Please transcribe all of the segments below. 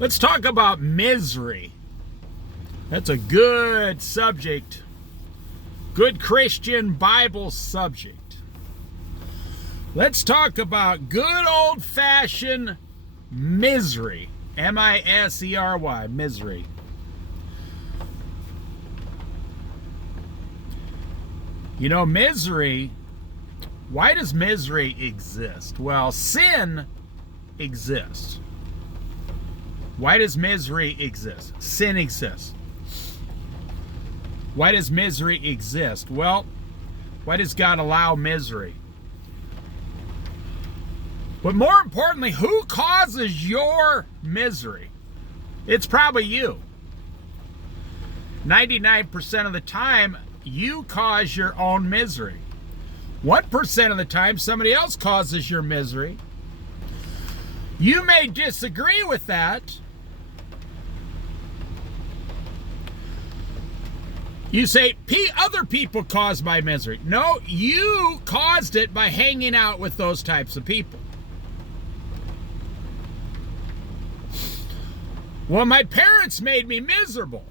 Let's talk about misery. That's a good subject. Good Christian Bible subject. Let's talk about good old-fashioned misery. M-I-S-E-R-Y, misery. You know, misery, why does misery exist? Well, sin exists. Why does misery exist? Sin exists. Why does misery exist? Well, why does God allow misery? But more importantly, who causes your misery? It's probably you. 99% of the time, you cause your own misery. 1% of the time, somebody else causes your misery. You may disagree with that. You say, other people caused my misery. No, you caused it by hanging out with those types of people. Well, my parents made me miserable.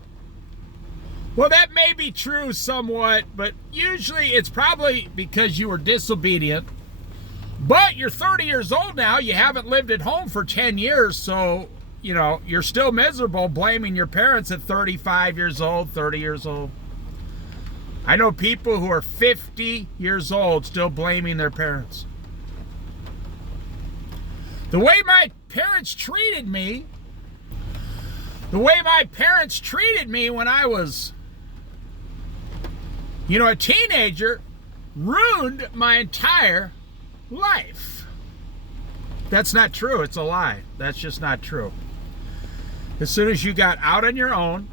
Well, that may be true somewhat, but usually it's probably because you were disobedient. But you're 30 years old now. You haven't lived at home for 10 years, so, you know, you're still miserable blaming your parents at 35 years old, 30 years old. I know people who are 50 years old still blaming their parents. The way my parents treated me when I was, a teenager, ruined my entire life. That's not true. It's a lie. That's just not true. As soon as you got out on your own,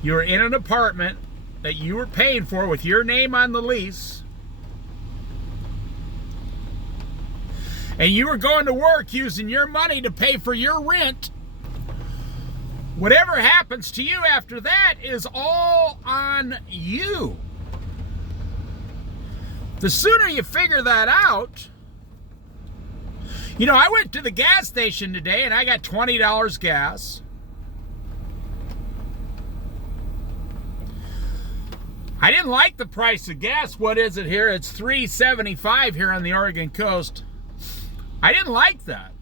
you were in an apartment that you were paying for with your name on the lease, and you were going to work using your money to pay for your rent, whatever happens to you after that is all on you. The sooner you figure that out, I went to the gas station today and I got $20 gas. I didn't like the price of gas. What is it here? It's $3.75 here on the Oregon coast. I didn't like that.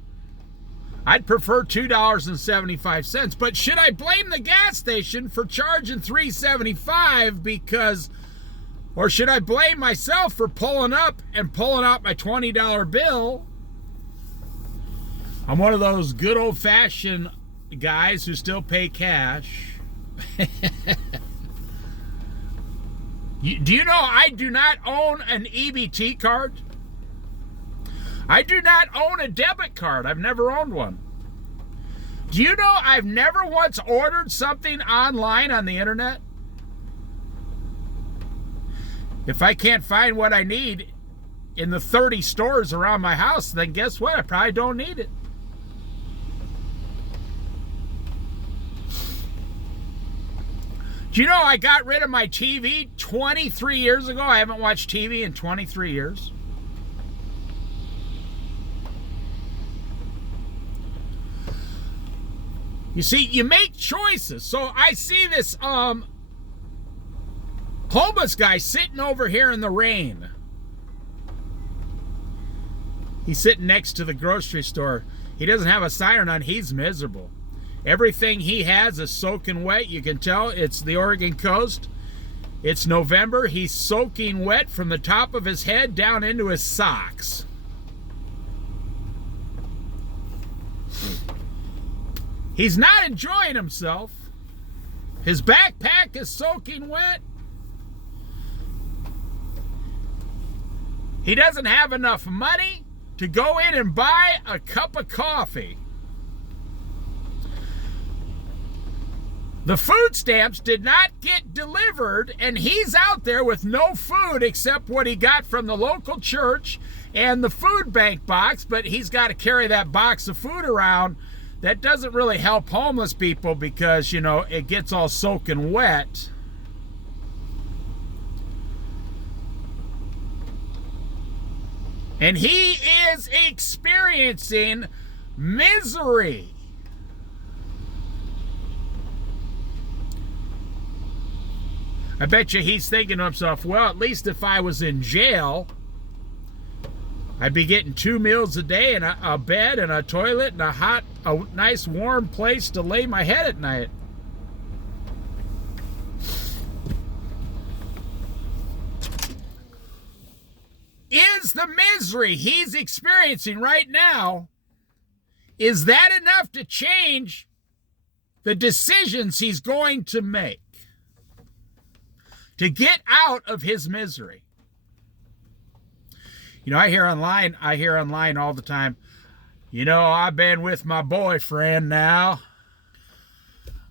I'd prefer $2.75. But should I blame the gas station for charging $3.75 or should I blame myself for pulling out my $20 bill? I'm one of those good old-fashioned guys who still pay cash. Do you know I do not own an EBT card? I do not own a debit card. I've never owned one. Do you know I've never once ordered something online on the internet? If I can't find what I need in the 30 stores around my house, then guess what? I probably don't need it. Do you know I got rid of my TV 23 years ago? I haven't watched TV in 23 years. You see, you make choices. So I see this homeless guy sitting over here in the rain. He's sitting next to the grocery store. He doesn't have a siren on. He's miserable. Everything he has is soaking wet. You can tell it's the Oregon coast. It's November. He's soaking wet from the top of his head down into his socks. He's not enjoying himself. His backpack is soaking wet. He doesn't have enough money to go in and buy a cup of coffee. The food stamps did not get delivered, and he's out there with no food except what he got from the local church and the food bank box, but he's got to carry that box of food around. That doesn't really help homeless people because, it gets all soaking wet. And he is experiencing misery. I bet you he's thinking to himself, well, at least if I was in jail, I'd be getting 2 meals a day and a bed and a toilet and a nice warm place to lay my head at night. Is the misery he's experiencing right now, is that enough to change the decisions he's going to make to get out of his misery? You know, I hear online all the time, you know, I've been with my boyfriend now.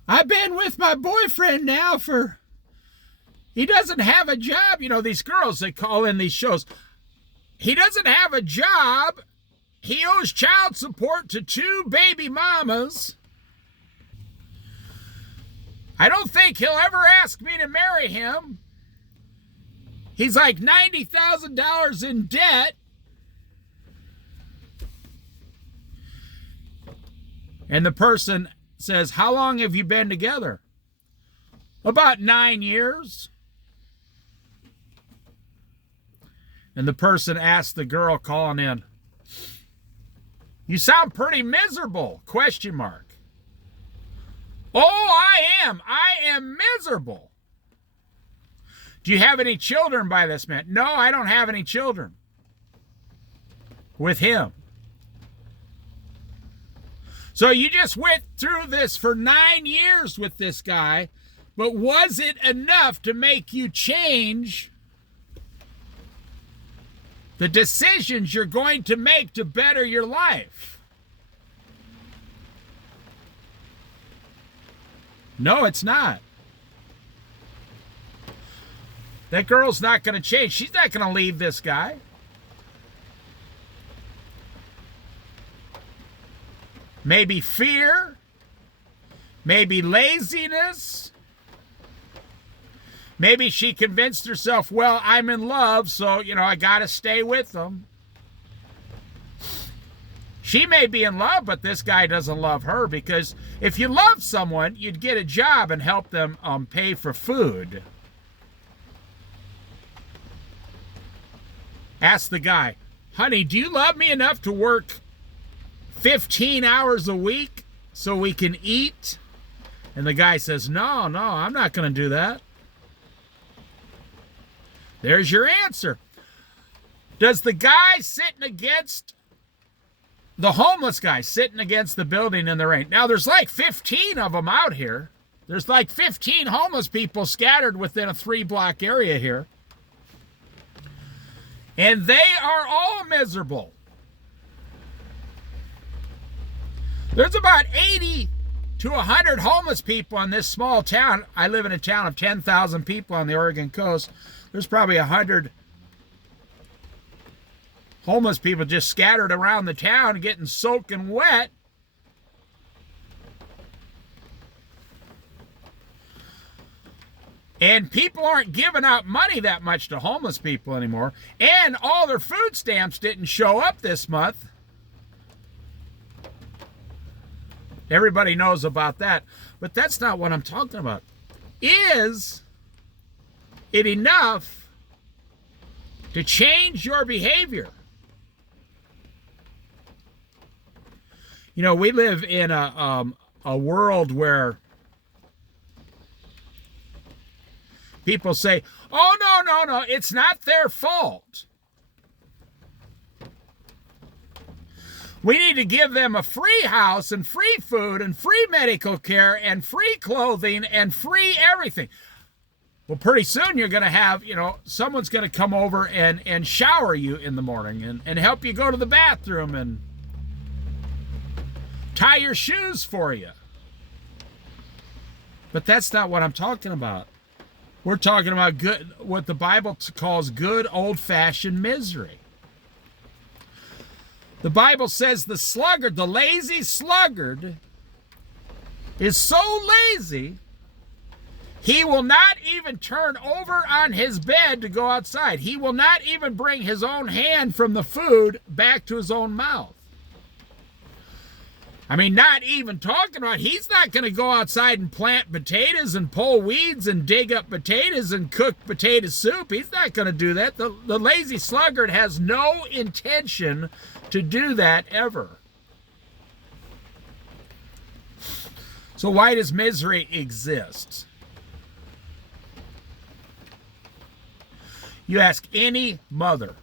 I've been with my boyfriend now he doesn't have a job. You know, these girls, they call in these shows. He doesn't have a job. He owes child support to 2 baby mamas. I don't think he'll ever ask me to marry him. He's like $90,000 in debt. And the person says, how long have you been together? About 9 years. And the person asks the girl calling in, you sound pretty miserable, ? Oh, I am miserable. Do you have any children by this man? No, I don't have any children with him. So you just went through this for 9 years with this guy, but was it enough to make you change the decisions you're going to make to better your life? No, it's not. That girl's not going to change. She's not going to leave this guy. Maybe fear, maybe laziness. Maybe she convinced herself, well, I'm in love, so, you know, I got to stay with them. She may be in love, but this guy doesn't love her, because if you love someone, you'd get a job and help them pay for food. Ask the guy, honey, do you love me enough to work 15 hours a week so we can eat? And the guy says, no, I'm not going to do that. There's your answer. Does the guy sitting against the homeless guy sitting against the building in the rain? Now, there's like 15 of them out here. There's like 15 homeless people scattered within a 3-block area here. And they are all miserable. There's about 80 to 100 homeless people in this small town. I live in a town of 10,000 people on the Oregon coast. There's probably 100 homeless people just scattered around the town getting soaking wet. And people aren't giving out money that much to homeless people anymore. And all their food stamps didn't show up this month. Everybody knows about that. But that's not what I'm talking about. Is it enough to change your behavior? You know, we live in a world where people say, oh, no, it's not their fault. We need to give them a free house and free food and free medical care and free clothing and free everything. Well, pretty soon you're going to have, you know, someone's going to come over and shower you in the morning and help you go to the bathroom and tie your shoes for you. But that's not what I'm talking about. We're talking about good, what the Bible calls good old-fashioned misery. The Bible says the sluggard, the lazy sluggard, is so lazy, he will not even turn over on his bed to go outside. He will not even bring his own hand from the food back to his own mouth. I mean, not even talking about, he's not going to go outside and plant potatoes and pull weeds and dig up potatoes and cook potato soup. He's not going to do that. The lazy sluggard has no intention to do that ever. So why does misery exist? You ask any mother.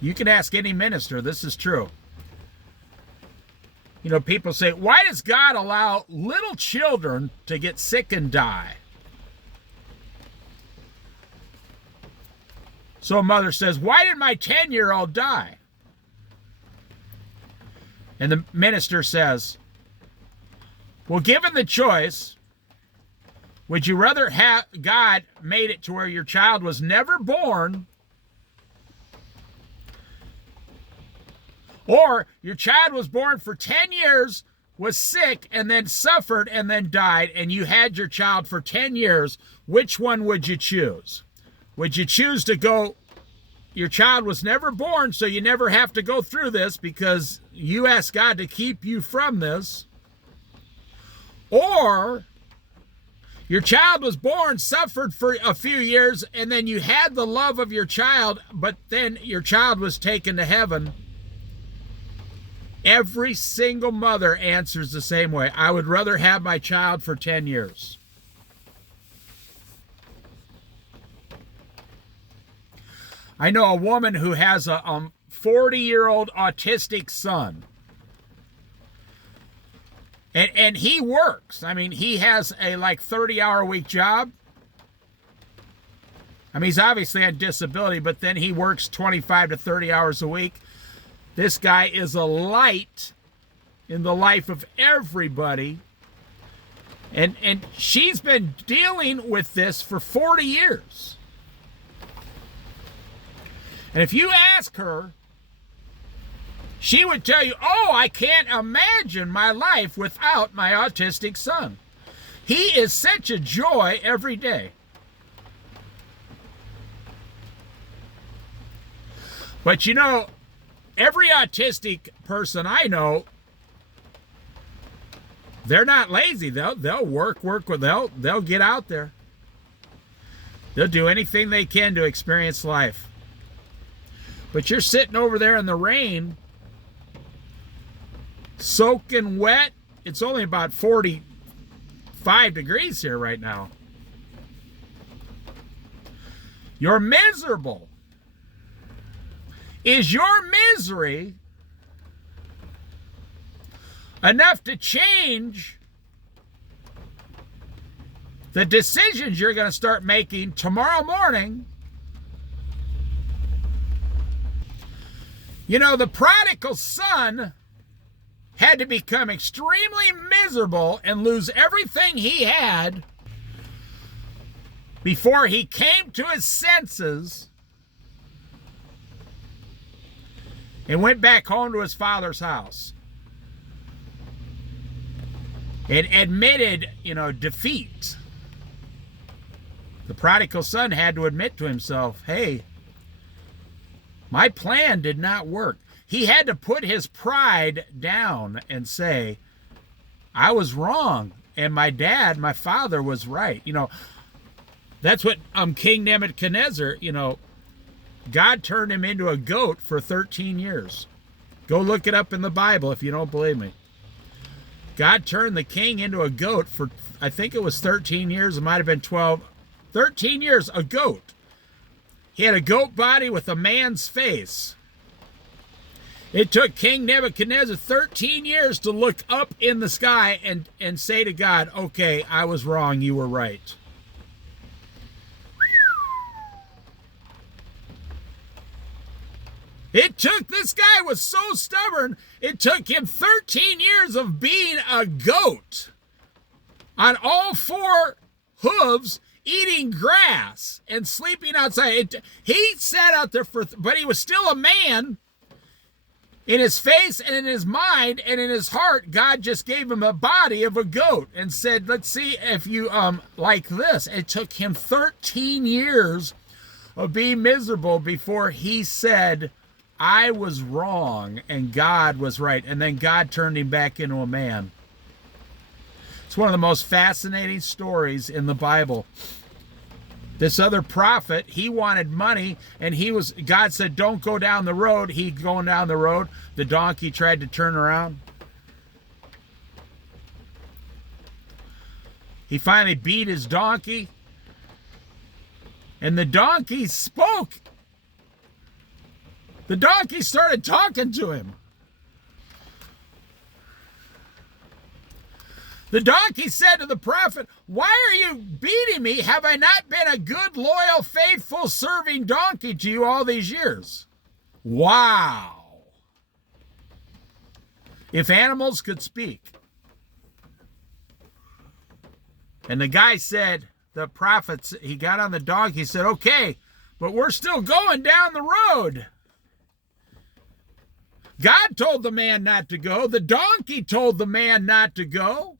You can ask any minister. This is true. You know, people say, why does God allow little children to get sick and die? So a mother says, why did my 10-year-old die? And the minister says, well, given the choice, would you rather have God made it to where your child was never born, or your child was born for 10 years, was sick, and then suffered, and then died, and you had your child for 10 years? Which one would you choose? Would you choose to go, your child was never born, so you never have to go through this because you asked God to keep you from this? Or your child was born, suffered for a few years, and then you had the love of your child, but then your child was taken to heaven? Every single mother answers the same way. I would rather have my child for 10 years. I know a woman who has a 40-year-old autistic son. And he works. I mean, he has a like 30-hour-a-week job. I mean, he's obviously on disability, but then he works 25 to 30 hours a week. This guy is a light in the life of everybody. And she's been dealing with this for 40 years. And if you ask her, she would tell you, oh, I can't imagine my life without my autistic son. He is such a joy every day. But you know, every autistic person I know, they're not lazy. They'll they'll get out there. They'll do anything they can to experience life. But you're sitting over there in the rain, soaking wet. It's only about 45 degrees here right now. You're miserable. Is your misery enough to change the decisions you're going to start making tomorrow morning? You know, the prodigal son had to become extremely miserable and lose everything he had before he came to his senses and went back home to his father's house and admitted, defeat. The prodigal son had to admit to himself, hey, my plan did not work. He had to put his pride down and say, I was wrong, and my father was right. That's what King Nebuchadnezzar, God turned him into a goat for 13 years. Go look it up in the Bible if you don't believe me. God turned the king into a goat for, I think it was 13 years. It might have been 12. 13 years, a goat. He had a goat body with a man's face. It took King Nebuchadnezzar 13 years to look up in the sky and say to God, okay, I was wrong, you were right. This guy was so stubborn, it took him 13 years of being a goat on all four hooves, eating grass and sleeping outside. He sat out there but he was still a man. In his face and in his mind and in his heart, God just gave him a body of a goat and said, let's see if you like this. It took him 13 years of being miserable before he said, I was wrong and God was right. And then God turned him back into a man. It's one of the most fascinating stories in the Bible. This other prophet, he wanted money, and God said, don't go down the road. He going down the road. The donkey tried to turn around. He finally beat his donkey, and the donkey spoke. The donkey started talking to him. The donkey said to the prophet, why are you beating me? Have I not been a good, loyal, faithful, serving donkey to you all these years? Wow. If animals could speak. And the guy said, the prophet, he got on the donkey, he said, okay, but we're still going down the road. God told the man not to go. The donkey told the man not to go.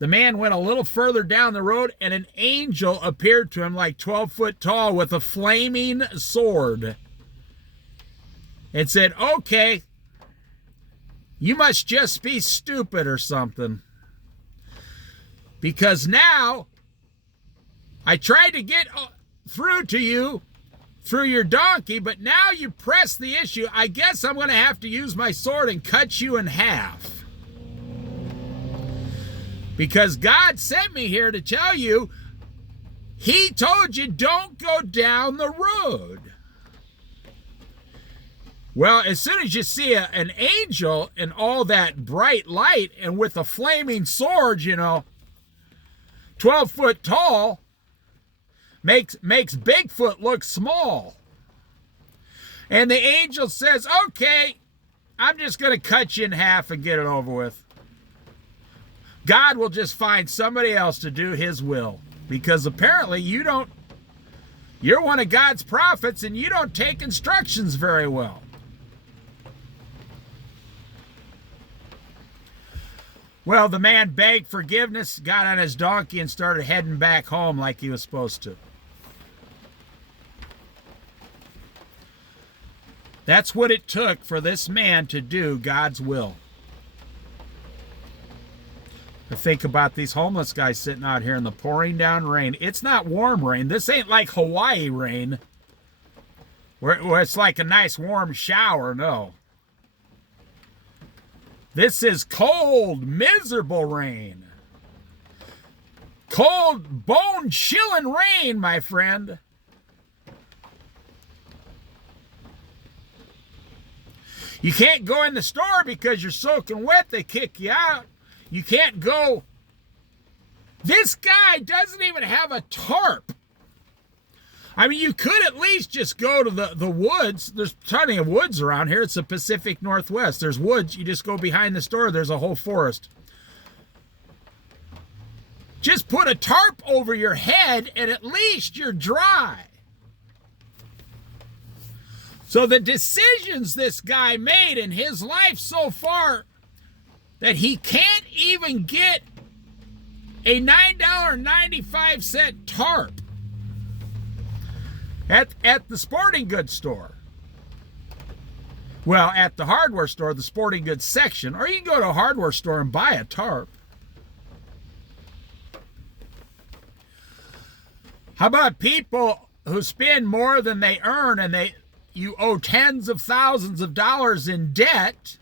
The man went a little further down the road, and an angel appeared to him like 12 foot tall with a flaming sword and said, okay, you must just be stupid or something. Because now I tried to get through to you through your donkey, but now you press the issue. I guess I'm going to have to use my sword and cut you in half. Because God sent me here to tell you, he told you don't go down the road. Well, as soon as you see an angel in all that bright light and with a flaming sword, 12 foot tall, makes Bigfoot look small. And the angel says, okay, I'm just going to cut you in half and get it over with. God will just find somebody else to do his will. Because apparently you're one of God's prophets and you don't take instructions very well. Well, the man begged forgiveness, got on his donkey, and started heading back home like he was supposed to. That's what it took for this man to do God's will. I think about these homeless guys sitting out here in the pouring down rain. It's not warm rain. This ain't like Hawaii rain, where it's like a nice warm shower. No. This is cold, miserable rain. Cold, bone-chilling rain, my friend. You can't go in the store because you're soaking wet. They kick you out. You can't go. This guy doesn't even have a tarp. I mean, you could at least just go to the woods. There's plenty of woods around here. It's the Pacific Northwest. There's woods. You just go behind the store. There's a whole forest. Just put a tarp over your head and at least you're dry. So the decisions this guy made in his life so far, that he can't even get a $9.95 tarp at the sporting goods store. Well, at the hardware store, the sporting goods section, or you can go to a hardware store and buy a tarp. How about people who spend more than they earn and you owe tens of thousands of dollars in debt?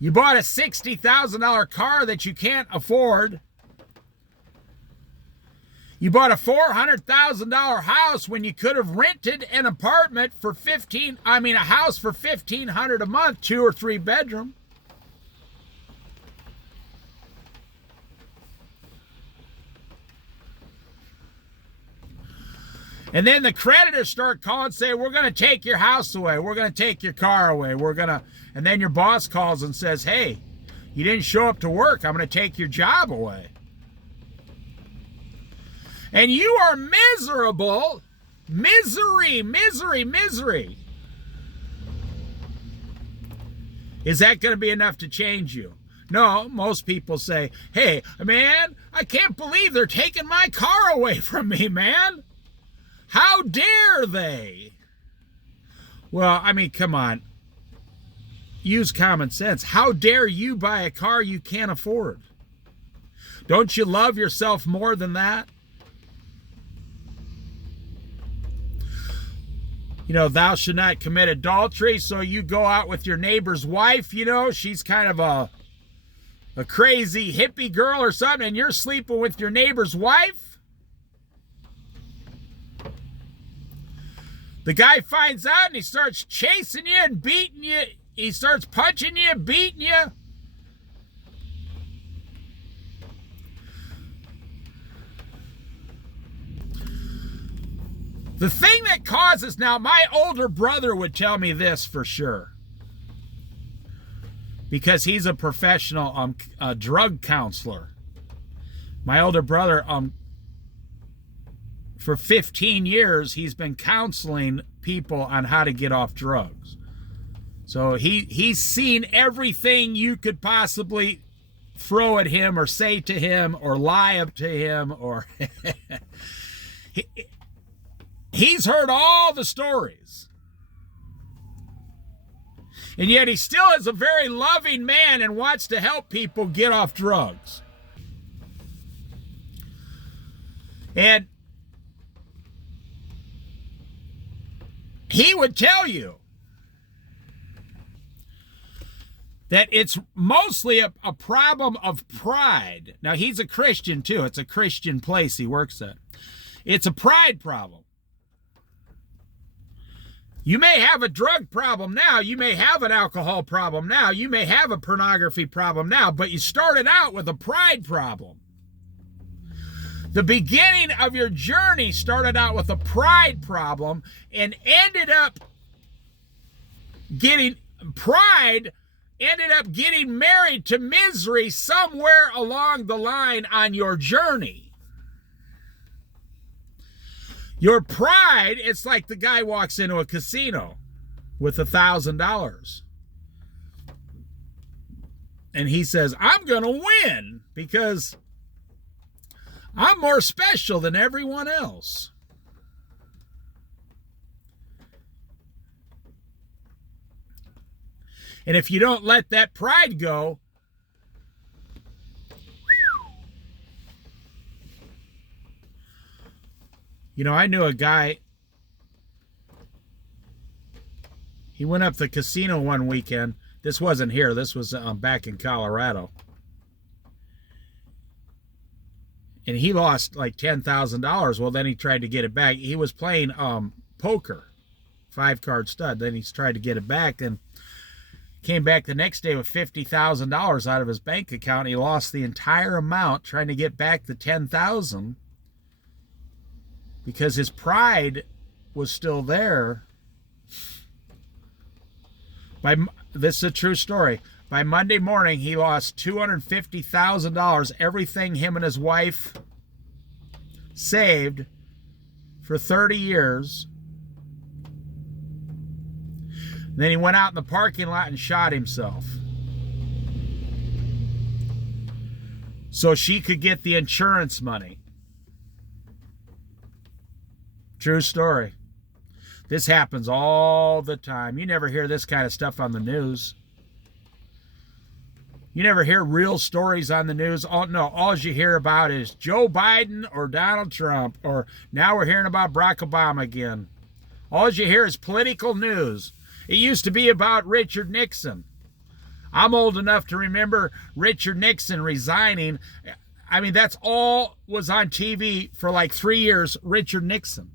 You bought a $60,000 car that you can't afford. You bought a $400,000 house when you could have rented an apartment for a house for $1,500 a month, 2 or 3 bedroom. And then the creditors start calling and say, we're going to take your house away. We're going to take your car away. And then your boss calls and says, hey, you didn't show up to work. I'm going to take your job away. And you are miserable. Misery, misery, misery. Is that going to be enough to change you? No, most people say, hey, man, I can't believe they're taking my car away from me, man. How dare they? Well, I mean, come on. Use common sense. How dare you buy a car you can't afford? Don't you love yourself more than that? You know, thou shalt not commit adultery, so you go out with your neighbor's wife, you know, she's kind of a crazy hippie girl or something, and you're sleeping with your neighbor's wife? The guy finds out and he starts chasing you and beating you. He starts punching you, beating you. The thing that causes, now my older brother would tell me this for sure, because he's a professional drug counselor. My older brother, for 15 years, he's been counseling people on how to get off drugs. So he's seen everything you could possibly throw at him or say to him or lie up to him, or he's heard all the stories. And yet he still is a very loving man and wants to help people get off drugs. And he would tell you that it's mostly a problem of pride. Now, he's a Christian too. It's a Christian place he works at. It's a pride problem. You may have a drug problem now. You may have an alcohol problem now. You may have a pornography problem now, but you started out with a pride problem. The beginning of your journey started out with a pride problem and ended up getting married to misery somewhere along the line on your journey. Your pride, it's like the guy walks into a casino with $1,000. And he says, I'm going to win because I'm more special than everyone else. And if you don't let that pride go, you know, I knew a guy, he went up to the casino one weekend. This wasn't here. This was back in Colorado. And he lost like $10,000. Well, then he tried to get it back. He was playing poker, 5-card stud. Then he tried to get it back and came back the next day with $50,000 out of his bank account. He lost the entire amount trying to get back the $10,000 because his pride was still there. This is a true story. By Monday morning, he lost $250,000, everything him and his wife saved for 30 years. And then he went out in the parking lot and shot himself so she could get the insurance money. True story. This happens all the time. You never hear this kind of stuff on the news. You never hear real stories on the news. All you hear about is Joe Biden or Donald Trump, or now we're hearing about Barack Obama again. All you hear is political news. It used to be about Richard Nixon. I'm old enough to remember Richard Nixon resigning. I mean, that's all was on TV for like 3 years, Richard Nixon.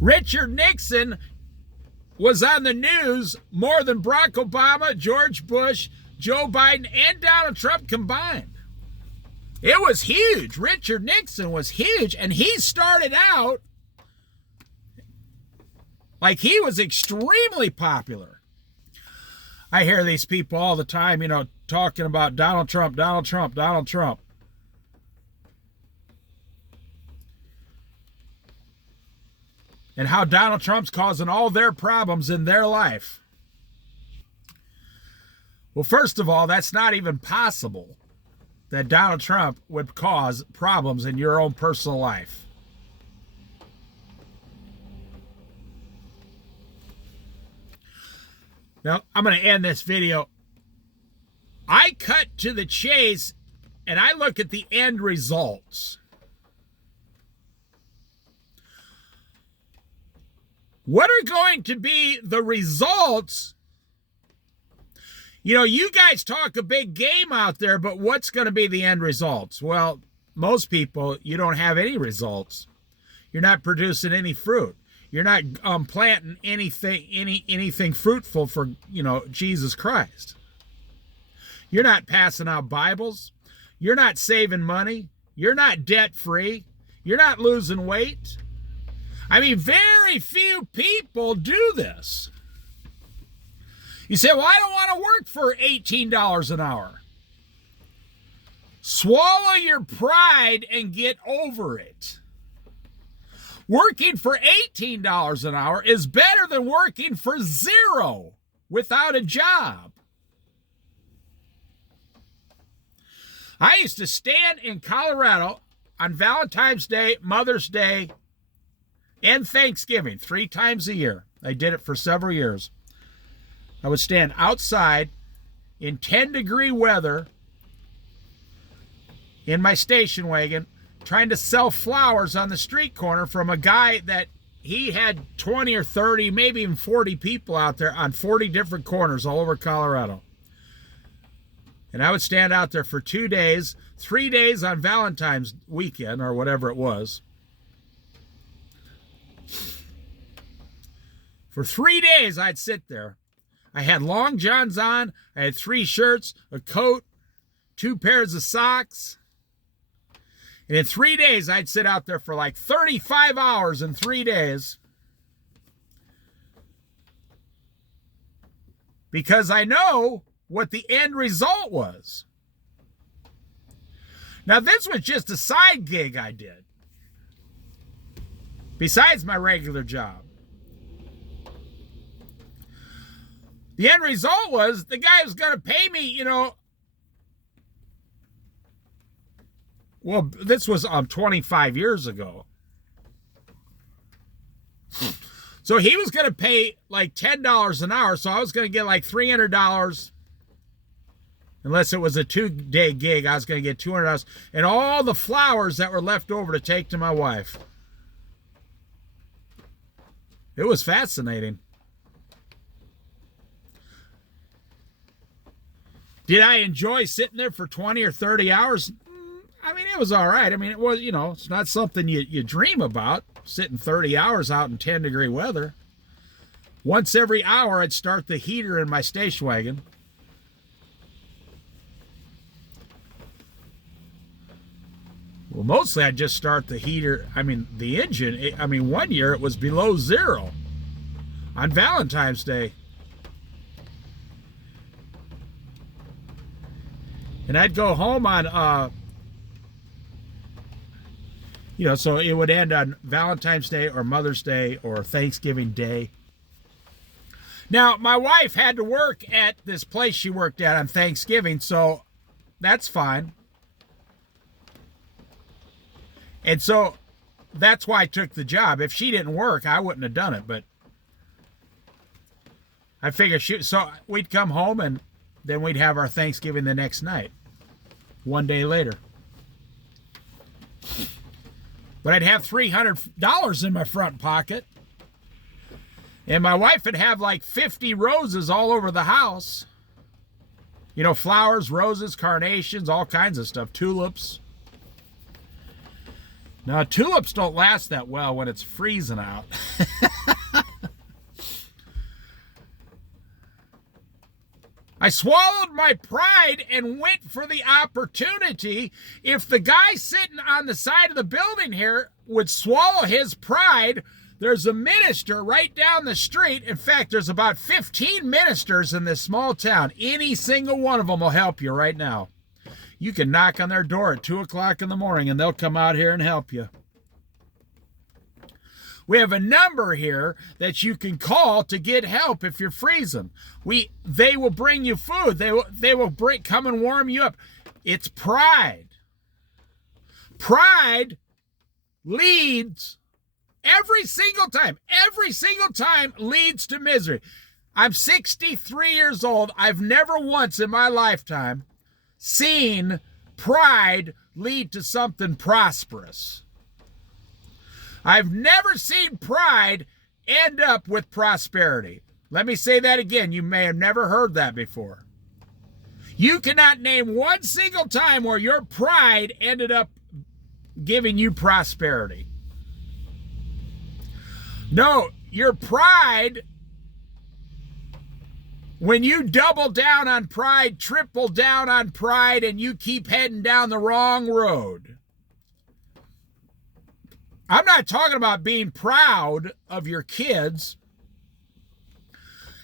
Richard Nixon was on the news more than Barack Obama, George Bush, Joe Biden, and Donald Trump combined. It was huge. Richard Nixon was huge, and he started out like he was extremely popular. I hear these people all the time, talking about Donald Trump, Donald Trump, Donald Trump. And how Donald Trump's causing all their problems in their life. Well, first of all, that's not even possible that Donald Trump would cause problems in your own personal life. Now, I'm going to end this video. I cut to the chase, and I look at the end results. What are going to be the results? You know, you guys talk a big game out there, but what's going to be the end results? Well, most people, you don't have any results. You're not producing any fruit. You're not planting anything fruitful for, Jesus Christ. You're not passing out Bibles. You're not saving money. You're not debt-free. You're not losing weight. I mean, very few people do this. You say, well, I don't want to work for $18 an hour. Swallow your pride and get over it. Working for $18 an hour is better than working for zero without a job. I used to stand in Colorado on Valentine's Day, Mother's Day, and Thanksgiving 3 times a year. I did it for several years. I would stand outside in 10-degree weather in my station wagon trying to sell flowers on the street corner from a guy that he had 20 or 30, maybe even 40 people out there on 40 different corners all over Colorado. And I would stand out there for 2 days, 3 days on Valentine's weekend or whatever it was. For 3 days, I'd sit there. I had long johns on. I had 3 shirts, a coat, 2 pairs of socks. And in 3 days, I'd sit out there for like 35 hours in 3 days. Because I know what the end result was. Now, this was just a side gig I did, besides my regular job. The end result was the guy was going to pay me, well, this was 25 years ago. So he was going to pay like $10 an hour, so I was going to get like $300. Unless it was a 2-day gig, I was going to get $200. And all the flowers that were left over to take to my wife. It was fascinating. Did I enjoy sitting there for 20 or 30 hours? I mean, it was all right. I mean, it was, it's not something you dream about, sitting 30 hours out in 10-degree weather. Once every hour, I'd start the heater in my station wagon. Well, mostly I'd just start the heater, the engine. 1 year it was below zero on Valentine's Day. And I'd go home on, so it would end on Valentine's Day or Mother's Day or Thanksgiving Day. Now, my wife had to work at this place she worked at on Thanksgiving, so that's fine. And so that's why I took the job. If she didn't work, I wouldn't have done it. But I figured so we'd come home and then we'd have our Thanksgiving the next night, 1 day later. But I'd have $300 in my front pocket. And my wife would have like 50 roses all over the house. Flowers, roses, carnations, all kinds of stuff, tulips. Now, tulips don't last that well when it's freezing out. I swallowed my pride and went for the opportunity. If the guy sitting on the side of the building here would swallow his pride, there's a minister right down the street. In fact, there's about 15 ministers in this small town. Any single one of them will help you right now. You can knock on their door at 2 o'clock in the morning and they'll come out here and help you. We have a number here that you can call to get help if you're freezing. They will bring you food. They will come and warm you up. It's pride. Pride leads every single time leads to misery. I'm 63 years old. I've never once in my lifetime seen pride lead to something prosperous. I've never seen pride end up with prosperity. Let me say that again. You may have never heard that before. You cannot name one single time where your pride ended up giving you prosperity. No, your pride, when you double down on pride, triple down on pride, and you keep heading down the wrong road. I'm not talking about being proud of your kids.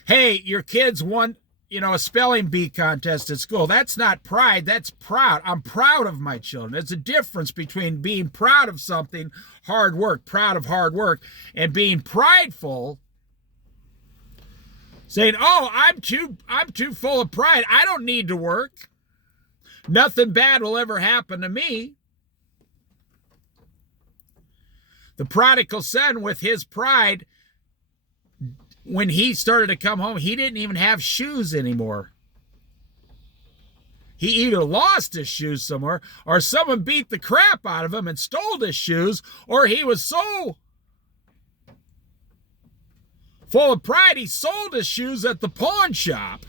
Hey, your kids won, a spelling bee contest at school. That's not pride, that's proud. I'm proud of my children. There's a difference between being proud of something, hard work, proud of hard work, and being prideful, saying, "Oh, I'm too full of pride. I don't need to work. Nothing bad will ever happen to me." The prodigal son, with his pride, when he started to come home, he didn't even have shoes anymore. He either lost his shoes somewhere, or someone beat the crap out of him and stole his shoes, or he was so full of pride he sold his shoes at the pawn shop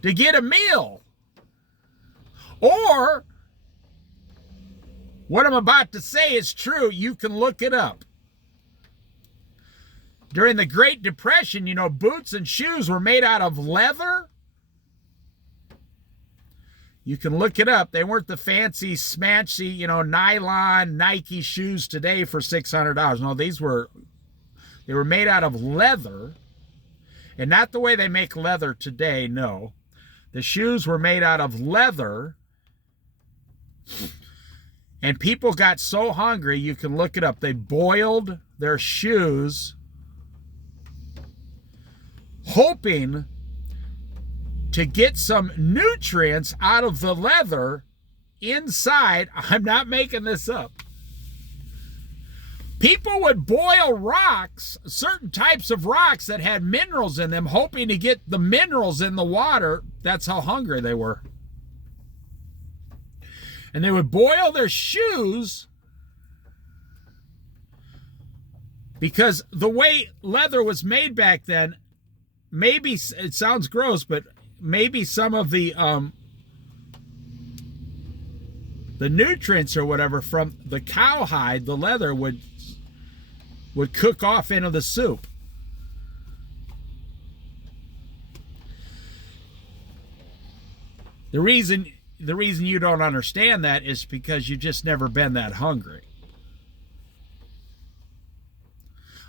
to get a meal. Or, what I'm about to say is true. You can look it up. During the Great Depression, boots and shoes were made out of leather. You can look it up. They weren't the fancy, smashy, nylon Nike shoes today for $600. No, they were made out of leather, and not the way they make leather today, no. The shoes were made out of leather, and people got so hungry, you can look it up. They boiled their shoes, hoping to get some nutrients out of the leather inside. I'm not making this up. People would boil rocks, certain types of rocks that had minerals in them, hoping to get the minerals in the water. That's how hungry they were. And they would boil their shoes because the way leather was made back then, maybe, it sounds gross, but maybe some of the nutrients or whatever from the cowhide, the leather, would cook off into the soup. The reason you don't understand that is because you've just never been that hungry.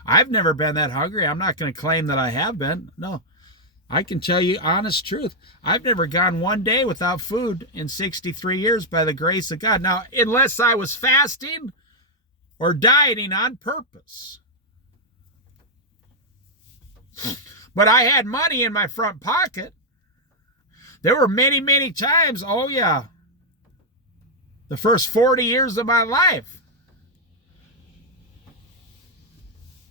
I've never been that hungry. I'm not going to claim that I have been. No. I can tell you honest truth. I've never gone one day without food in 63 years by the grace of God. Now, unless I was fasting or dieting on purpose. But I had money in my front pocket. There were many, many times, oh yeah, the first 40 years of my life,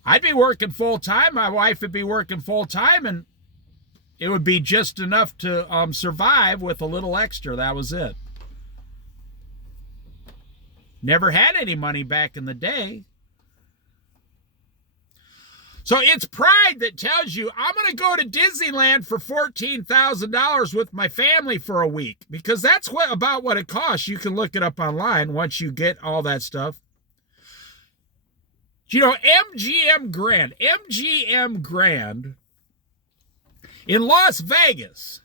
I'd be working full time, my wife would be working full time, and it would be just enough to survive with a little extra. That was it. Never had any money back in the day. So it's pride that tells you, I'm going to go to Disneyland for $14,000 with my family for a week, because that's about what it costs. You can look it up online once you get all that stuff. MGM Grand in Las Vegas,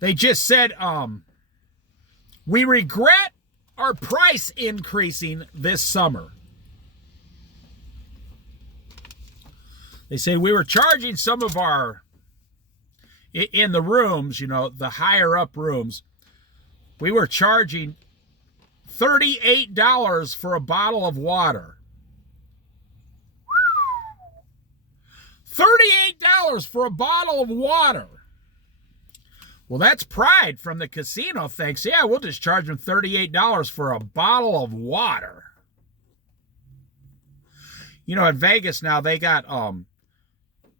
they just said, we regret our price increasing this summer. They say we were charging some of our, in the rooms, the higher up rooms, we were charging $38 for a bottle of water. $38 for a bottle of water. Well, that's pride from the casino. Thanks. Yeah, we'll just charge them $38 for a bottle of water. You know, in Vegas now, they got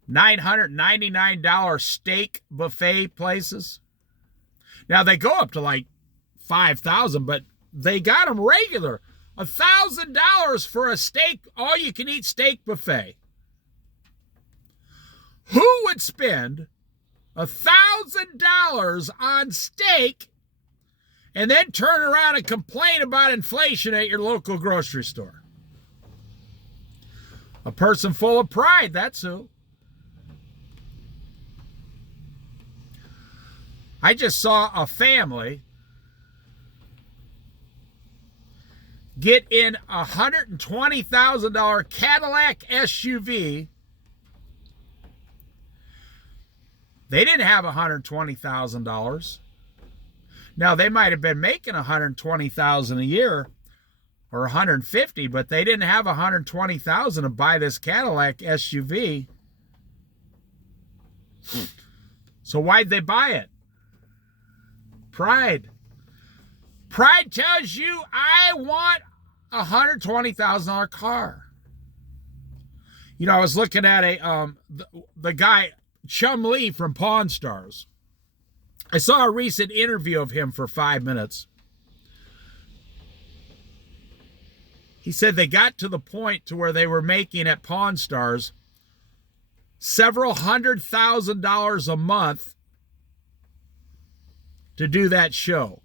$999 steak buffet places. Now, they go up to like $5,000, but they got them regular. $1,000 for a steak, all-you-can-eat steak buffet. Who would spend $1,000 on steak and then turn around and complain about inflation at your local grocery store? A person full of pride, that's who. I just saw a family get in a $120,000 Cadillac SUV. They didn't have $120,000. Now, they might have been making $120,000 a year or $150,000, but they didn't have $120,000 to buy this Cadillac SUV. So why'd they buy it? Pride. Pride tells you, I want a $120,000 car. You know, I was looking at the guy Chum Lee from Pawn Stars. I saw a recent interview of him for 5 minutes. He said they got to the point to where they were making at Pawn Stars several $100,000 a month to do that show.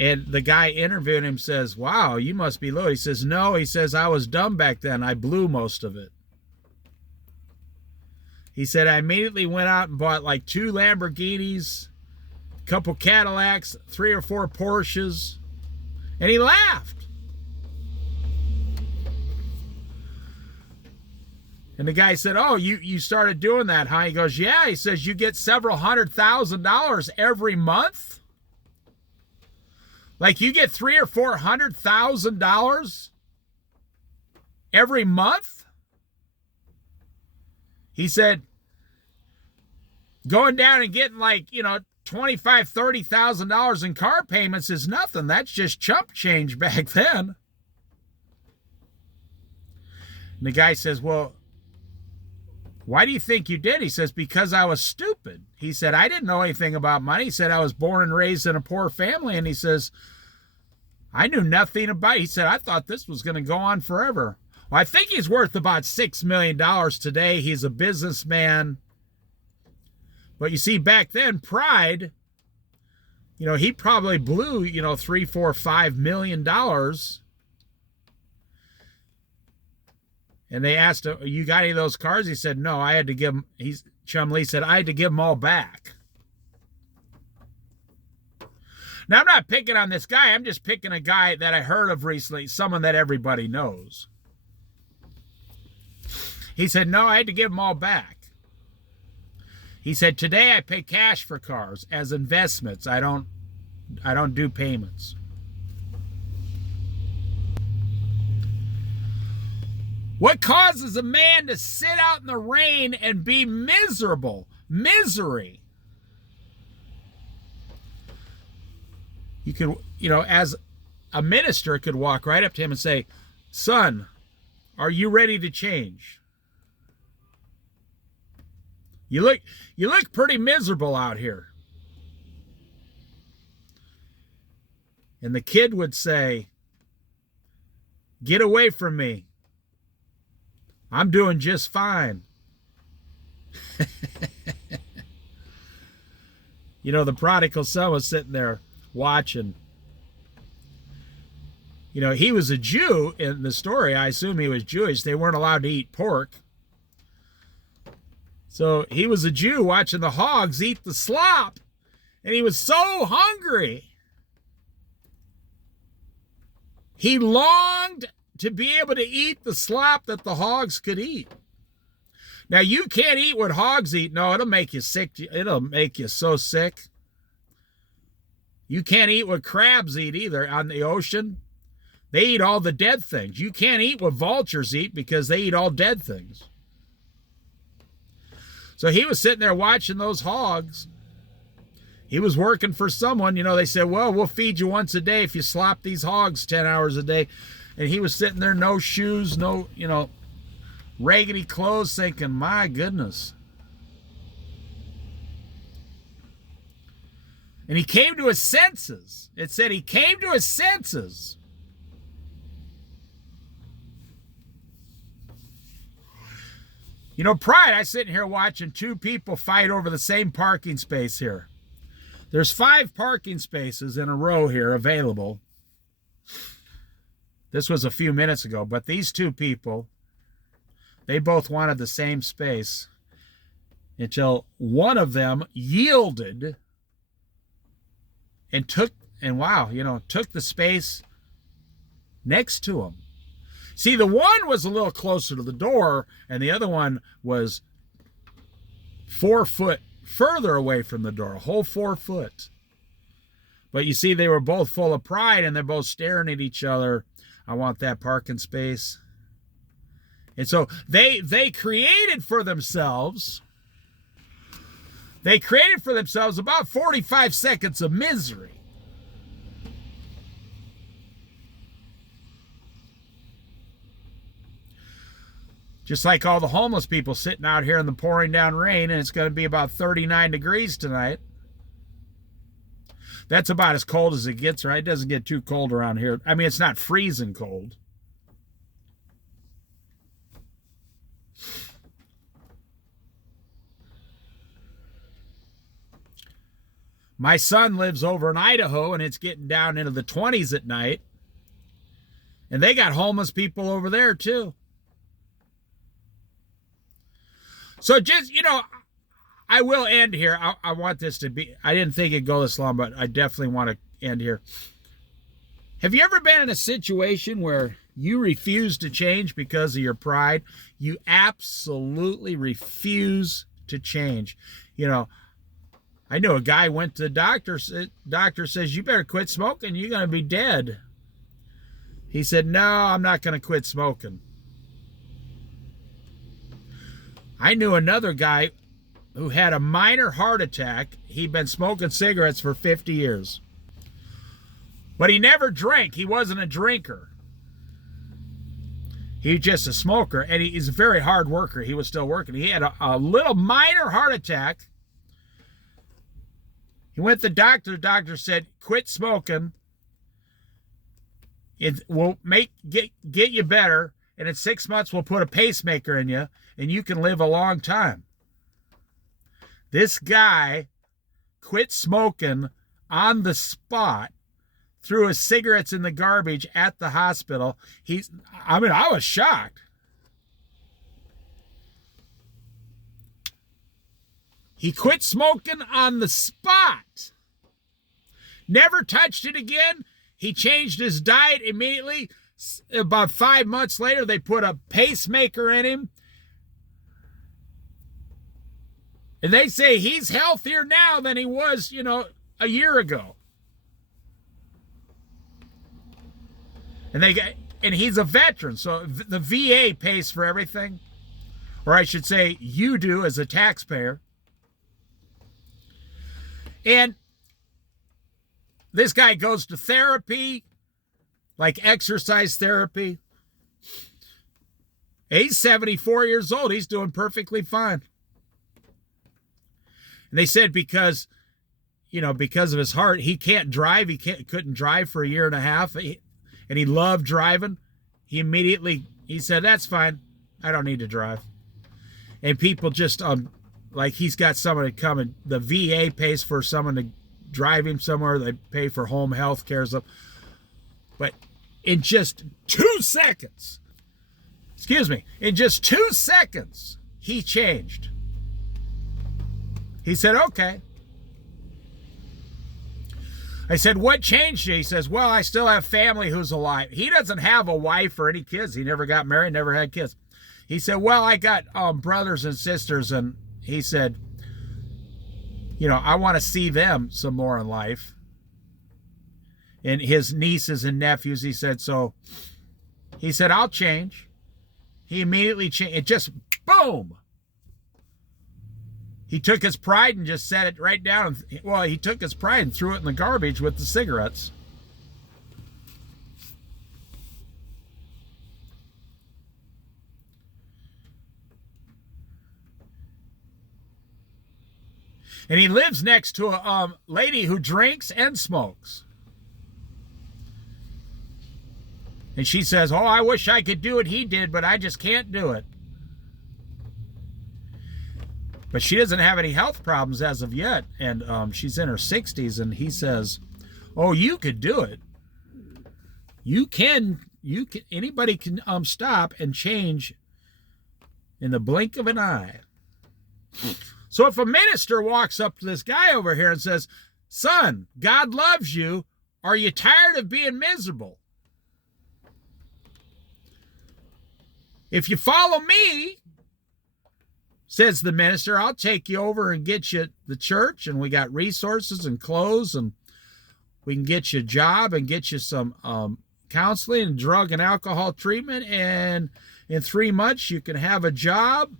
And the guy interviewing him says, wow, you must be low. He says, no. He says, I was dumb back then. I blew most of it. He said, I immediately went out and bought like 2 Lamborghinis, a couple Cadillacs, 3 or 4 Porsches. And he laughed. And the guy said, oh, you started doing that, huh? He goes, yeah. He says, you get several $100,000 every month? Like you get $300,000 or $400,000 every month? He said, going down and getting like, $25,000, $30,000 in car payments is nothing. That's just chump change back then. And the guy says, well, why do you think you did? He says, because I was stupid. He said, I didn't know anything about money. He said, I was born and raised in a poor family. And he says, I knew nothing about it. He said, I thought this was going to go on forever. Well, I think he's worth about $6 million today. He's a businessman. But you see, back then, Pride, he probably blew, $3, $4, $5 million. And they asked him, you got any of those cars? He said, no, I had to give them, Chum Lee said, I had to give them all back. Now, I'm not picking on this guy. I'm just picking a guy that I heard of recently, someone that everybody knows. He said, no, I had to give them all back. He said, today I pay cash for cars as investments. I don't do payments. What causes a man to sit out in the rain and be miserable? Misery. You could, as a minister could walk right up to him and say, son, are you ready to change? You look pretty miserable out here. And the kid would say, get away from me. I'm doing just fine. The prodigal son was sitting there watching. He was a Jew in the story. I assume he was Jewish. They weren't allowed to eat pork. So he was a Jew watching the hogs eat the slop. And he was so hungry. He longed to be able to eat the slop that the hogs could eat. Now, you can't eat what hogs eat. No, it'll make you sick. It'll make you so sick. You can't eat what crabs eat either on the ocean. They eat all the dead things. You can't eat what vultures eat because they eat all dead things. So he was sitting there watching those hogs. He was working for someone. They said, well, we'll feed you once a day if you slop these hogs 10 hours a day. And he was sitting there, no shoes, no, raggedy clothes, thinking, my goodness. And he came to his senses. It said he came to his senses. Pride, I sitting here watching two people fight over the same parking space here. There's 5 parking spaces in a row here available. This was a few minutes ago, but these two people, they both wanted the same space until one of them yielded and took the space next to him. See, the one was a little closer to the door, and the other one was 4 foot further away from the door, a whole 4 foot. But you see, they were both full of pride, and they're both staring at each other. I want that parking space. And so they created for themselves about 45 seconds of misery. Just like all the homeless people sitting out here in the pouring down rain, and it's going to be about 39 degrees tonight. That's about as cold as it gets, right? It doesn't get too cold around here. I mean, it's not freezing cold. My son lives over in Idaho, and it's getting down into the 20s at night. And they got homeless people over there, too. So just, I will end here. I want this to be, I didn't think it'd go this long, but I definitely want to end here. Have you ever been in a situation where you refuse to change because of your pride? You absolutely refuse to change. I know a guy went to the doctor. Doctor says, you better quit smoking. You're going to be dead. He said, no, I'm not going to quit smoking. I knew another guy who had a minor heart attack. He'd been smoking cigarettes for 50 years. But he never drank. He wasn't a drinker. He was just a smoker, and he's a very hard worker. He was still working. He had a little minor heart attack. He went to the doctor. The doctor said, quit smoking. It will get you better, and in 6 months we'll put a pacemaker in you, and you can live a long time. This guy quit smoking on the spot, threw his cigarettes in the garbage at the hospital. I was shocked. He quit smoking on the spot. Never touched it again. He changed his diet immediately. About 5 months later, they put a pacemaker in him. And they say he's healthier now than he was, a year ago. And he's a veteran, so the VA pays for everything. Or I should say, you do as a taxpayer. And this guy goes to therapy, like exercise therapy. He's 74 years old. He's doing perfectly fine. And they said because of his heart, he can't drive. He couldn't drive for a year and a half. And he loved driving. He said, that's fine. I don't need to drive. And people just, like he's got someone to come, and the VA pays for someone to drive him somewhere. They pay for home health care stuff. But in just 2 seconds, he changed. He said, okay. I said, what changed you? He says, well, I still have family who's alive. He doesn't have a wife or any kids. He never got married, never had kids. He said, well, I got brothers and sisters. And he said, I want to see them some more in life. And his nieces and nephews, he said, I'll change. He immediately changed. It just, boom. He took his pride and just set it right down. He took his pride and threw it in the garbage with the cigarettes. And he lives next to a lady who drinks and smokes. And she says, oh, I wish I could do what he did, but I just can't do it. But she doesn't have any health problems as of yet. And she's in her 60s. And he says, oh, you could do it. You can, anybody can stop and change in the blink of an eye. So if a minister walks up to this guy over here and says, son, God loves you. Are you tired of being miserable? If you follow me, says the minister, I'll take you over and get you the church, and we got resources and clothes, and we can get you a job and get you some counseling and drug and alcohol treatment, and in 3 months you can have a job.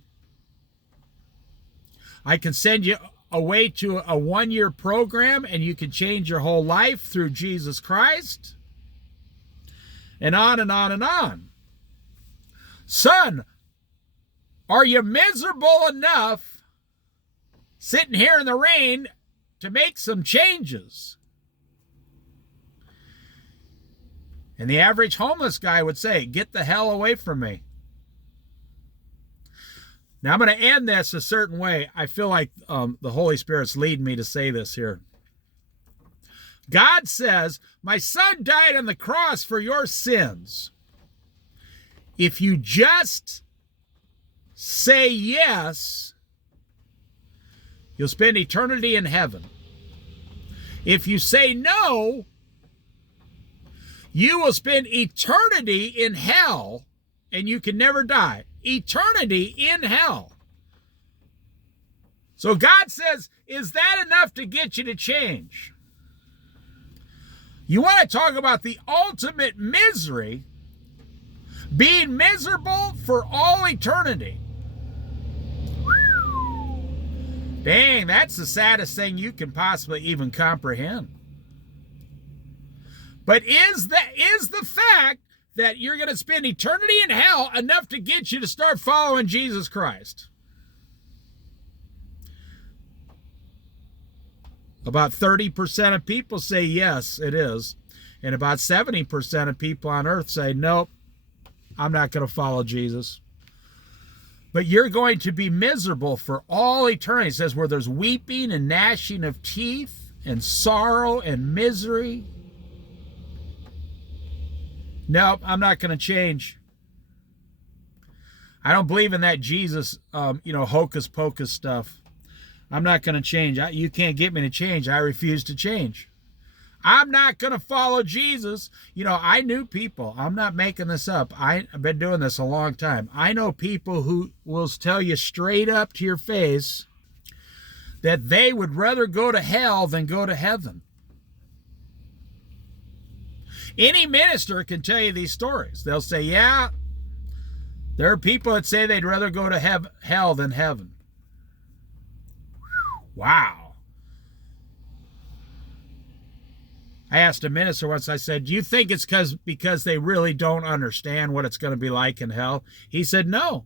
I can send you away to a 1-year program, and you can change your whole life through Jesus Christ, and on and on and on. Son, are you miserable enough sitting here in the rain to make some changes? And the average homeless guy would say, get the hell away from me. Now I'm going to end this a certain way. I feel like the Holy Spirit's leading me to say this here. God says, my son died on the cross for your sins. If you just say yes, you'll spend eternity in heaven. If you say no, you will spend eternity in hell, and you can never die. Eternity in hell. So God says, is that enough to get you to change? You want to talk about the ultimate misery? Being miserable for all eternity. Dang, that's the saddest thing you can possibly even comprehend. But is the fact that you're going to spend eternity in hell enough to get you to start following Jesus Christ? About 30% of people say yes, it is. And about 70% of people on earth say, nope, I'm not going to follow Jesus. But you're going to be miserable for all eternity. It says where there's weeping and gnashing of teeth and sorrow and misery. Nope, I'm not going to change. I don't believe in that Jesus, hocus pocus stuff. I'm not going to change. You can't get me to change. I refuse to change. I'm not going to follow Jesus. I knew people. I'm not making this up. I've been doing this a long time. I know people who will tell you straight up to your face that they would rather go to hell than go to heaven. Any minister can tell you these stories. They'll say, yeah, there are people that say they'd rather go to hell than heaven. Wow. I asked a minister once, I said, do you think it's because they really don't understand what it's going to be like in hell? He said, no.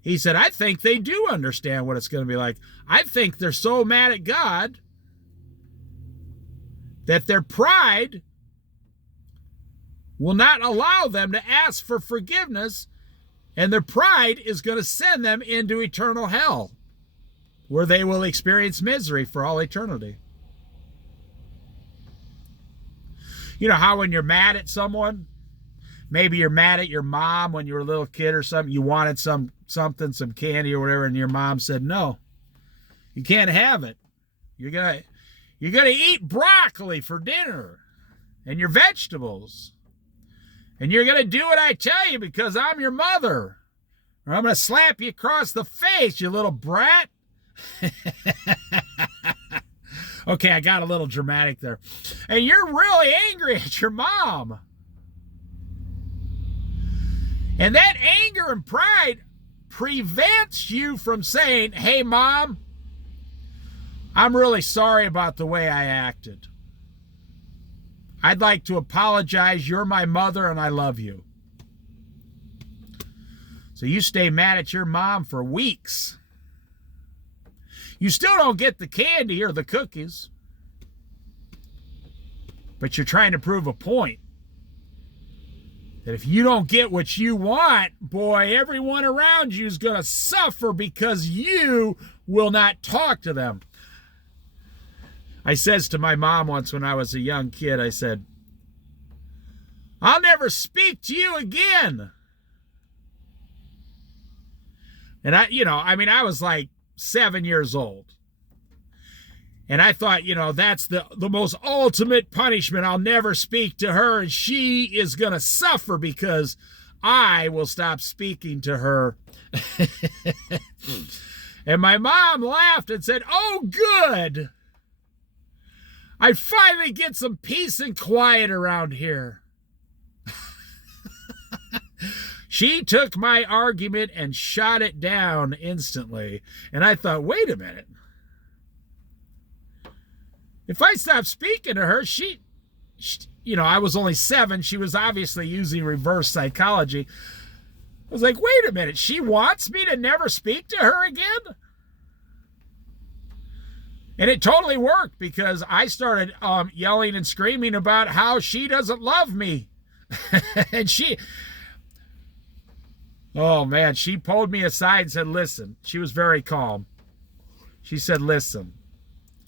He said, I think they do understand what it's going to be like. I think they're so mad at God that their pride will not allow them to ask for forgiveness, and their pride is going to send them into eternal hell, where they will experience misery for all eternity. You know how when you're mad at someone, maybe you're mad at your mom when you were a little kid or something, you wanted some candy or whatever, and your mom said, no, you can't have it. You're gonna eat broccoli for dinner and your vegetables. And you're going to do what I tell you because I'm your mother. Or I'm going to slap you across the face, you little brat. Okay, I got a little dramatic there. And you're really angry at your mom. And that anger and pride prevents you from saying, hey, Mom, I'm really sorry about the way I acted. I'd like to apologize. You're my mother and I love you. So you stay mad at your mom for weeks. You still don't get the candy or the cookies, but you're trying to prove a point. That if you don't get what you want, boy, everyone around you is going to suffer because you will not talk to them. I says to my mom once when I was a young kid, I said, I'll never speak to you again. And I was like 7 years old. And I thought, that's the most ultimate punishment. I'll never speak to her, and she is going to suffer because I will stop speaking to her. And my mom laughed and said, oh, good. I finally get some peace and quiet around here. She took my argument and shot it down instantly. And I thought, wait a minute. If I stopped speaking to her, she I was only 7. She was obviously using reverse psychology. I was like, wait a minute. She wants me to never speak to her again? And it totally worked because I started yelling and screaming about how she doesn't love me. And oh man, she pulled me aside and said, listen. She was very calm. She said, listen.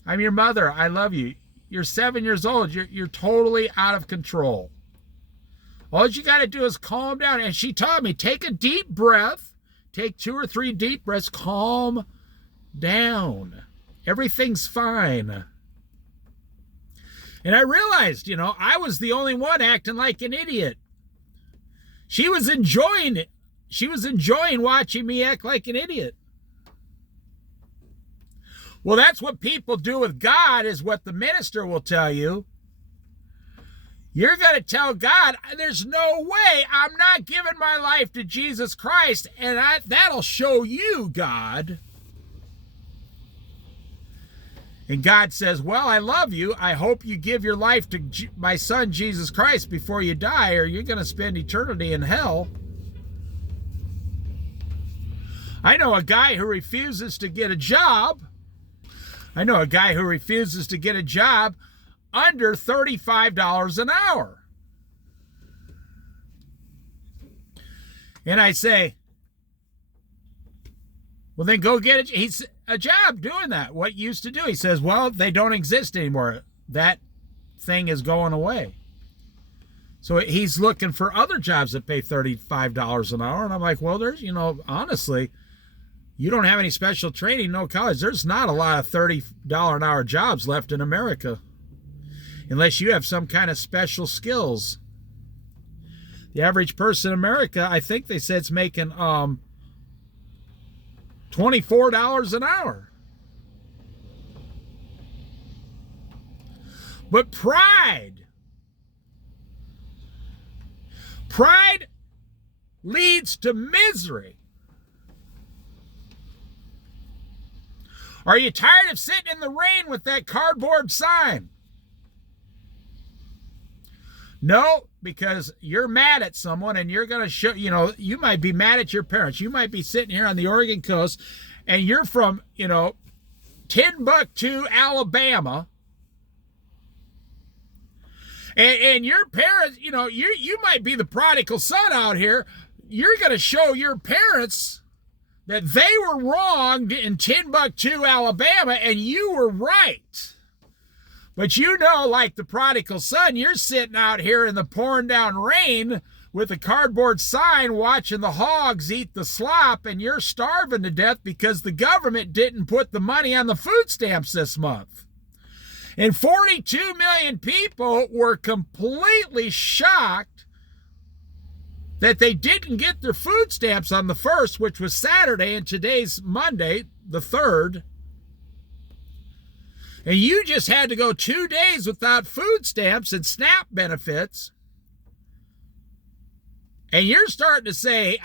I'm your mother. I love you. You're 7 years old. You're totally out of control. All you got to do is calm down. And she taught me, take a deep breath. Take 2 or 3 deep breaths. Calm down. Everything's fine. And I realized, I was the only one acting like an idiot. She was enjoying it. She was enjoying watching me act like an idiot. Well, that's what people do with God, is what the minister will tell you. You're going to tell God, there's no way I'm not giving my life to Jesus Christ, and that'll show you, God. And God says, well, I love you. I hope you give your life to my son, Jesus Christ, before you die, or you're going to spend eternity in hell. I know a guy who refuses to get a job. I know a guy who refuses to get a job under $35 an hour. And I say, well, then go get a job doing that. What you used to do? He says, well, they don't exist anymore. That thing is going away. So he's looking for other jobs that pay $35 an hour. And I'm like, well, there's, honestly, you don't have any special training, no college. There's not a lot of $30 an hour jobs left in America unless you have some kind of special skills. The average person in America, I think they said it's making $24 an hour. But pride leads to misery. Are you tired of sitting in the rain with that cardboard sign? No, because you're mad at someone and you're going to show, you might be mad at your parents. You might be sitting here on the Oregon coast and you're from, Timbuktu, Alabama. And your parents, you might be the prodigal son out here. You're going to show your parents that they were wrong in Timbuktu, Alabama, and you were right. But like the prodigal son, you're sitting out here in the pouring down rain with a cardboard sign watching the hogs eat the slop, and you're starving to death because the government didn't put the money on the food stamps this month. And 42 million people were completely shocked that they didn't get their food stamps on the 1st, which was Saturday, and today's Monday, the 3rd. And you just had to go 2 days without food stamps and SNAP benefits. And you're starting to say,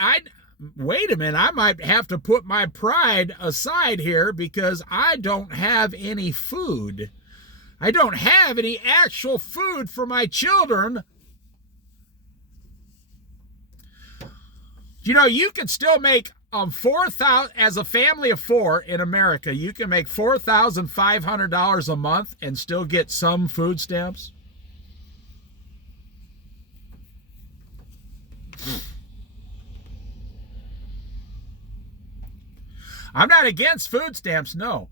wait a minute, I might have to put my pride aside here because I don't have any food. I don't have any actual food for my children. You can still make $4,000 as a family of four in America. You can make $4,500 a month and still get some food stamps. I'm not against food stamps, no.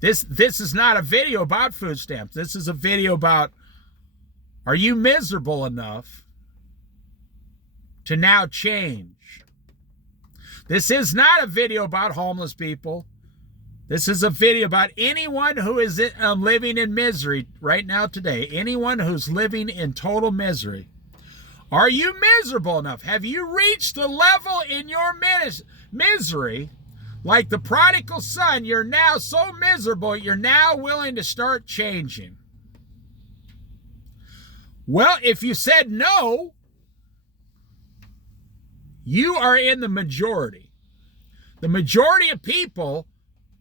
This is not a video about food stamps. This is a video about, are you miserable enough to now change? This is not a video about homeless people. This is a video about anyone who is living in misery right now today. Anyone who's living in total misery. Are you miserable enough? Have you reached the level in your misery, like the prodigal son, you're now so miserable, you're now willing to start changing? Well, if you said no, you are in the majority. The majority of people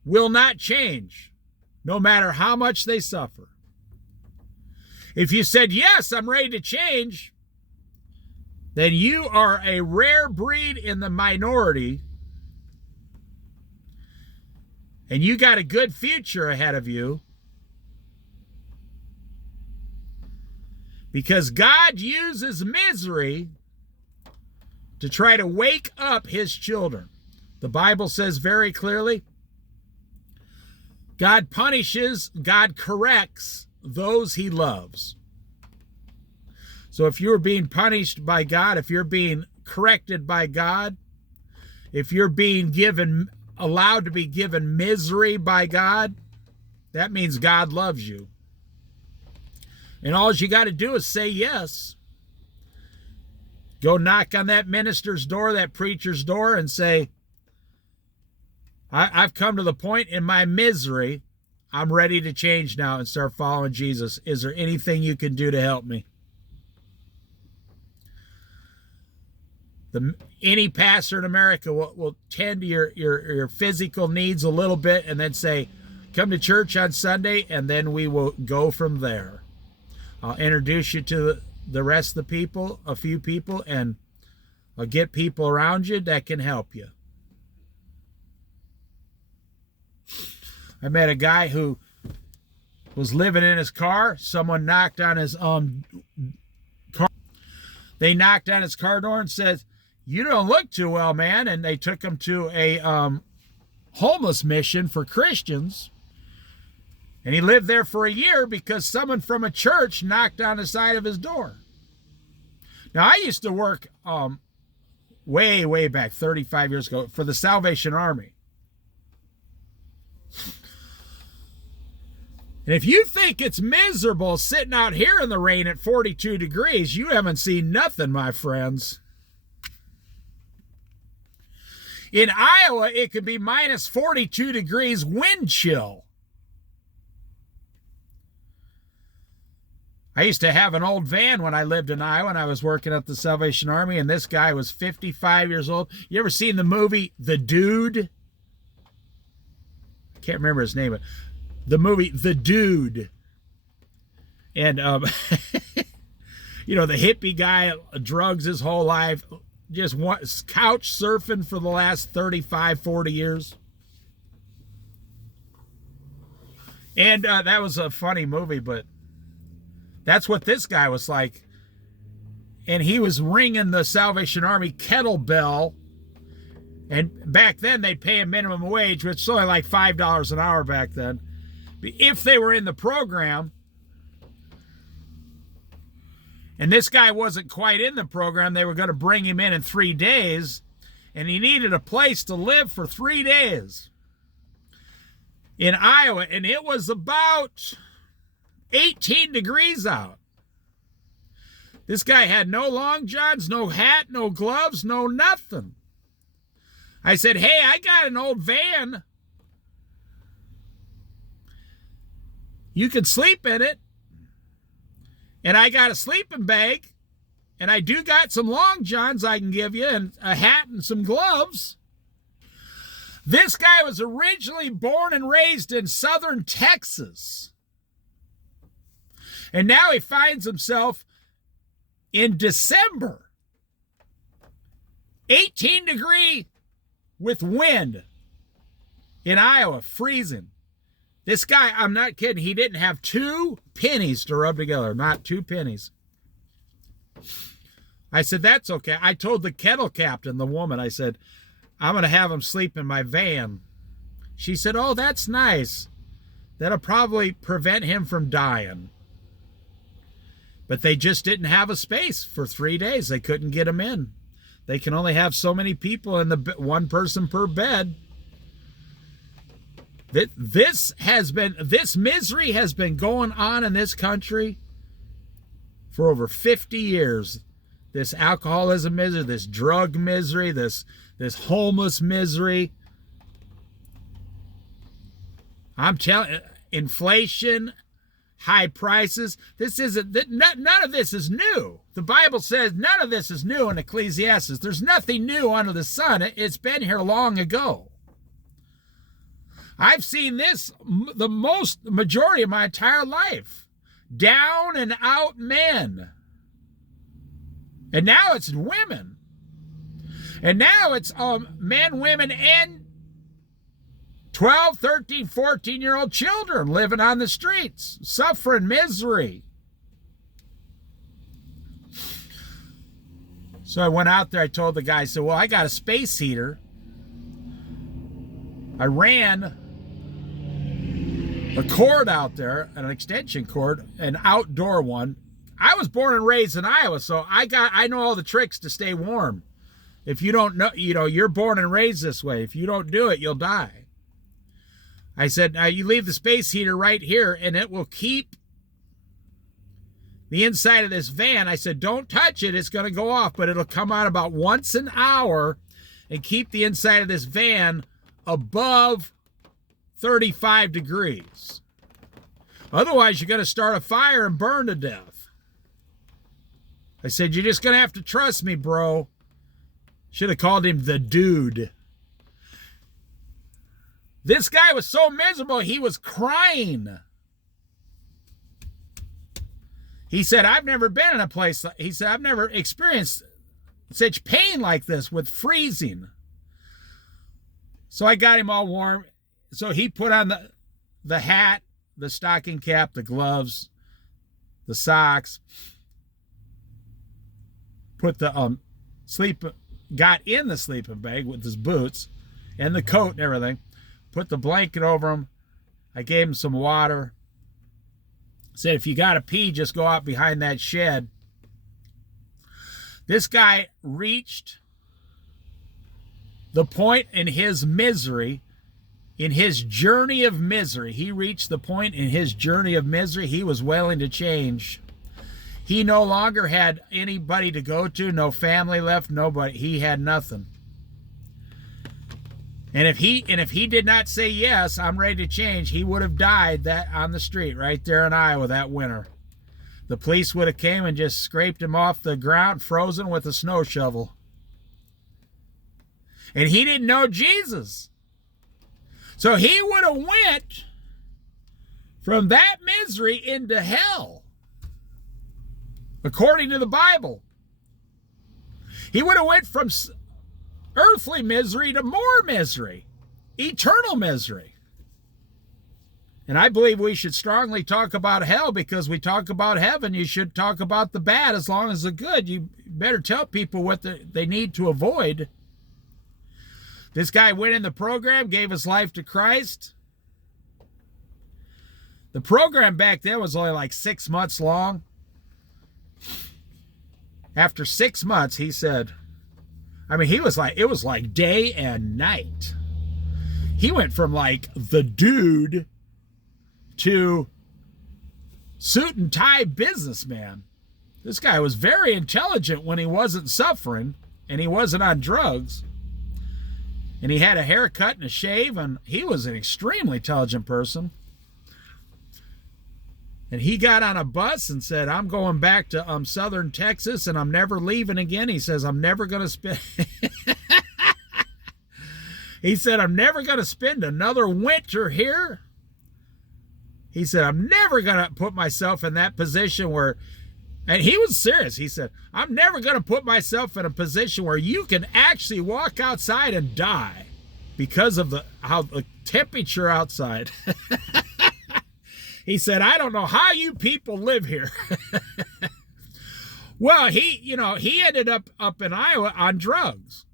will not change, no matter how much they suffer. If you said, yes, I'm ready to change, then you are a rare breed in the minority, and you got a good future ahead of you, because God uses misery to try to wake up his children. The Bible says very clearly, God punishes, God corrects those he loves. So if you're being punished by God, if you're being corrected by God, if you're being allowed to be given misery by God, that means God loves you. And all you got to do is say yes. Go knock on that minister's door, that preacher's door, and say, I've come to the point in my misery, I'm ready to change now and start following Jesus. Is there anything you can do to help me? Any pastor in America will tend to your physical needs a little bit and then say, come to church on Sunday, and then we will go from there. I'll introduce you to the rest of the people, a few people, and I'll get people around you that can help you. I met a guy who was living in his car. Someone knocked on his car. They knocked on his car door and said, you don't look too well, man. And they took him to a homeless mission for Christians. And he lived there for a year because someone from a church knocked on the side of his door. Now, I used to work way, way back, 35 years ago, for the Salvation Army. And if you think it's miserable sitting out here in the rain at 42 degrees, you haven't seen nothing, my friends. In Iowa, it could be minus 42 degrees wind chill. I used to have an old van when I lived in Iowa and I was working at the Salvation Army, and this guy was 55 years old. You ever seen the movie The Dude? I can't remember his name, but the movie The Dude. And, you know, the hippie guy, drugs his whole life, just couch surfing for the last 35, 40 years. And that was a funny movie, but that's what this guy was like. And he was ringing the Salvation Army kettlebell. And back then, they'd pay a minimum wage, which was only like $5 an hour back then. But if they were in the program, and this guy wasn't quite in the program, they were going to bring him in 3 days, and he needed a place to live for 3 days in Iowa, and it was about 18 degrees out. This guy had no long johns, no hat, no gloves, no nothing. I said, hey, I got an old van. You can sleep in it. And I got a sleeping bag. And I do got some long johns I can give you, and a hat and some gloves. This guy was originally born and raised in southern Texas. And now he finds himself in December, 18-degree with wind in Iowa, freezing. This guy, I'm not kidding, he didn't have 2 pennies to rub together, not 2 pennies. I said, that's okay. I told the kettle captain, the woman, I said, I'm going to have him sleep in my van. She said, oh, that's nice. That'll probably prevent him from dying. But they just didn't have a space for 3 days. They couldn't get him in. They can only have so many people in the 1 person per bed. This misery has been going on in this country for over 50 years. This alcoholism misery, this drug misery, this homeless misery. I'm telling you, inflation, high prices. None of this is new. The Bible says none of this is new in Ecclesiastes. There's nothing new under the sun. It's been here long ago. I've seen this the majority of my entire life. Down and out men. And now it's women. And now it's men, women, and 12, 13, 14-year-old children living on the streets, suffering misery. So I went out there, I told the guy, I said, well, I got a space heater. I ran a cord out there, an extension cord, an outdoor one. I was born and raised in Iowa, so I know all the tricks to stay warm. If you don't know, you're born and raised this way. If you don't do it, you'll die. I said, now you leave the space heater right here and it will keep the inside of this van. I said, don't touch it. It's going to go off, but it'll come on about once an hour and keep the inside of this van above 35 degrees. Otherwise, you're going to start a fire and burn to death. I said, you're just going to have to trust me, bro. Should have called him the dude. This guy was so miserable, he was crying. He said, I've never been in a place, he said, I've never experienced such pain like this with freezing. So I got him all warm. So he put on the hat, the stocking cap, the gloves, the socks, put the got in the sleeping bag with his boots and the coat and everything, put the blanket over him. I gave him some water. Said, if you got to pee, just go out behind that shed. This guy reached the point in his misery, in his journey of misery. He reached the point in his journey of misery he was willing to change. He no longer had anybody to go to, no family left, nobody. He had nothing. And if he did not say, yes, I'm ready to change, he would have died on the street right there in Iowa that winter. The police would have came and just scraped him off the ground, frozen with a snow shovel. And he didn't know Jesus. So he would have went from that misery into hell, according to the Bible. He would have went from earthly misery to more misery, eternal misery. And I believe we should strongly talk about hell, because we talk about heaven. You should talk about the bad as long as the good. You better tell people what they need to avoid. This guy went in the program, gave his life to Christ. The program back then was only like 6 months long. After 6 months, he said, it was like day and night. He went from like the dude to suit and tie businessman. This guy was very intelligent when he wasn't suffering and he wasn't on drugs. And he had a haircut and a shave, and he was an extremely intelligent person. And he got on a bus and said, I'm going back to southern Texas, and I'm never leaving again. He says, I'm never going to spend... He said, I'm never going to spend another winter here. He said, I'm never going to put myself in that position where... And he was serious. He said, I'm never going to put myself in a position where you can actually walk outside and die. because of how the temperature outside. He said, I don't know how you people live here. Well, he ended up in Iowa on drugs.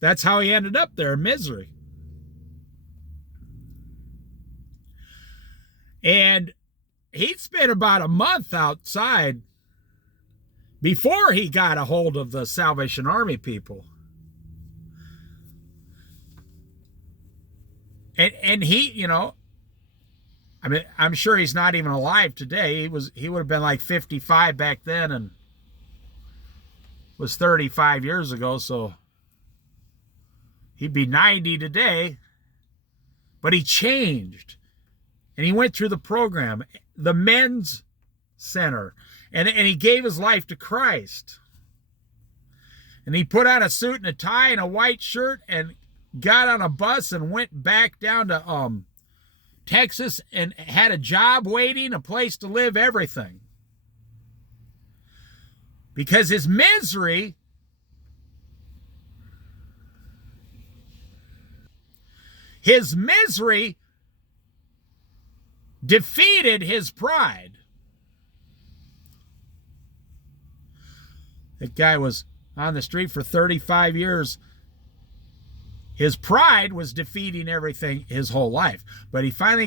That's how he ended up there in misery. And he'd spent about a month outside before he got a hold of the Salvation Army people. And he, I mean, I'm sure he's not even alive today. He would have been like 55 back then and was 35 years ago, so he'd be 90 today. But he changed. And he went through the program, the men's center, and he gave his life to Christ. And he put on a suit and a tie and a white shirt and got on a bus and went back down to Texas and had a job waiting, a place to live, everything. Because his misery defeated his pride. That guy was on the street for 35 years. His pride was defeating everything his whole life. But he finally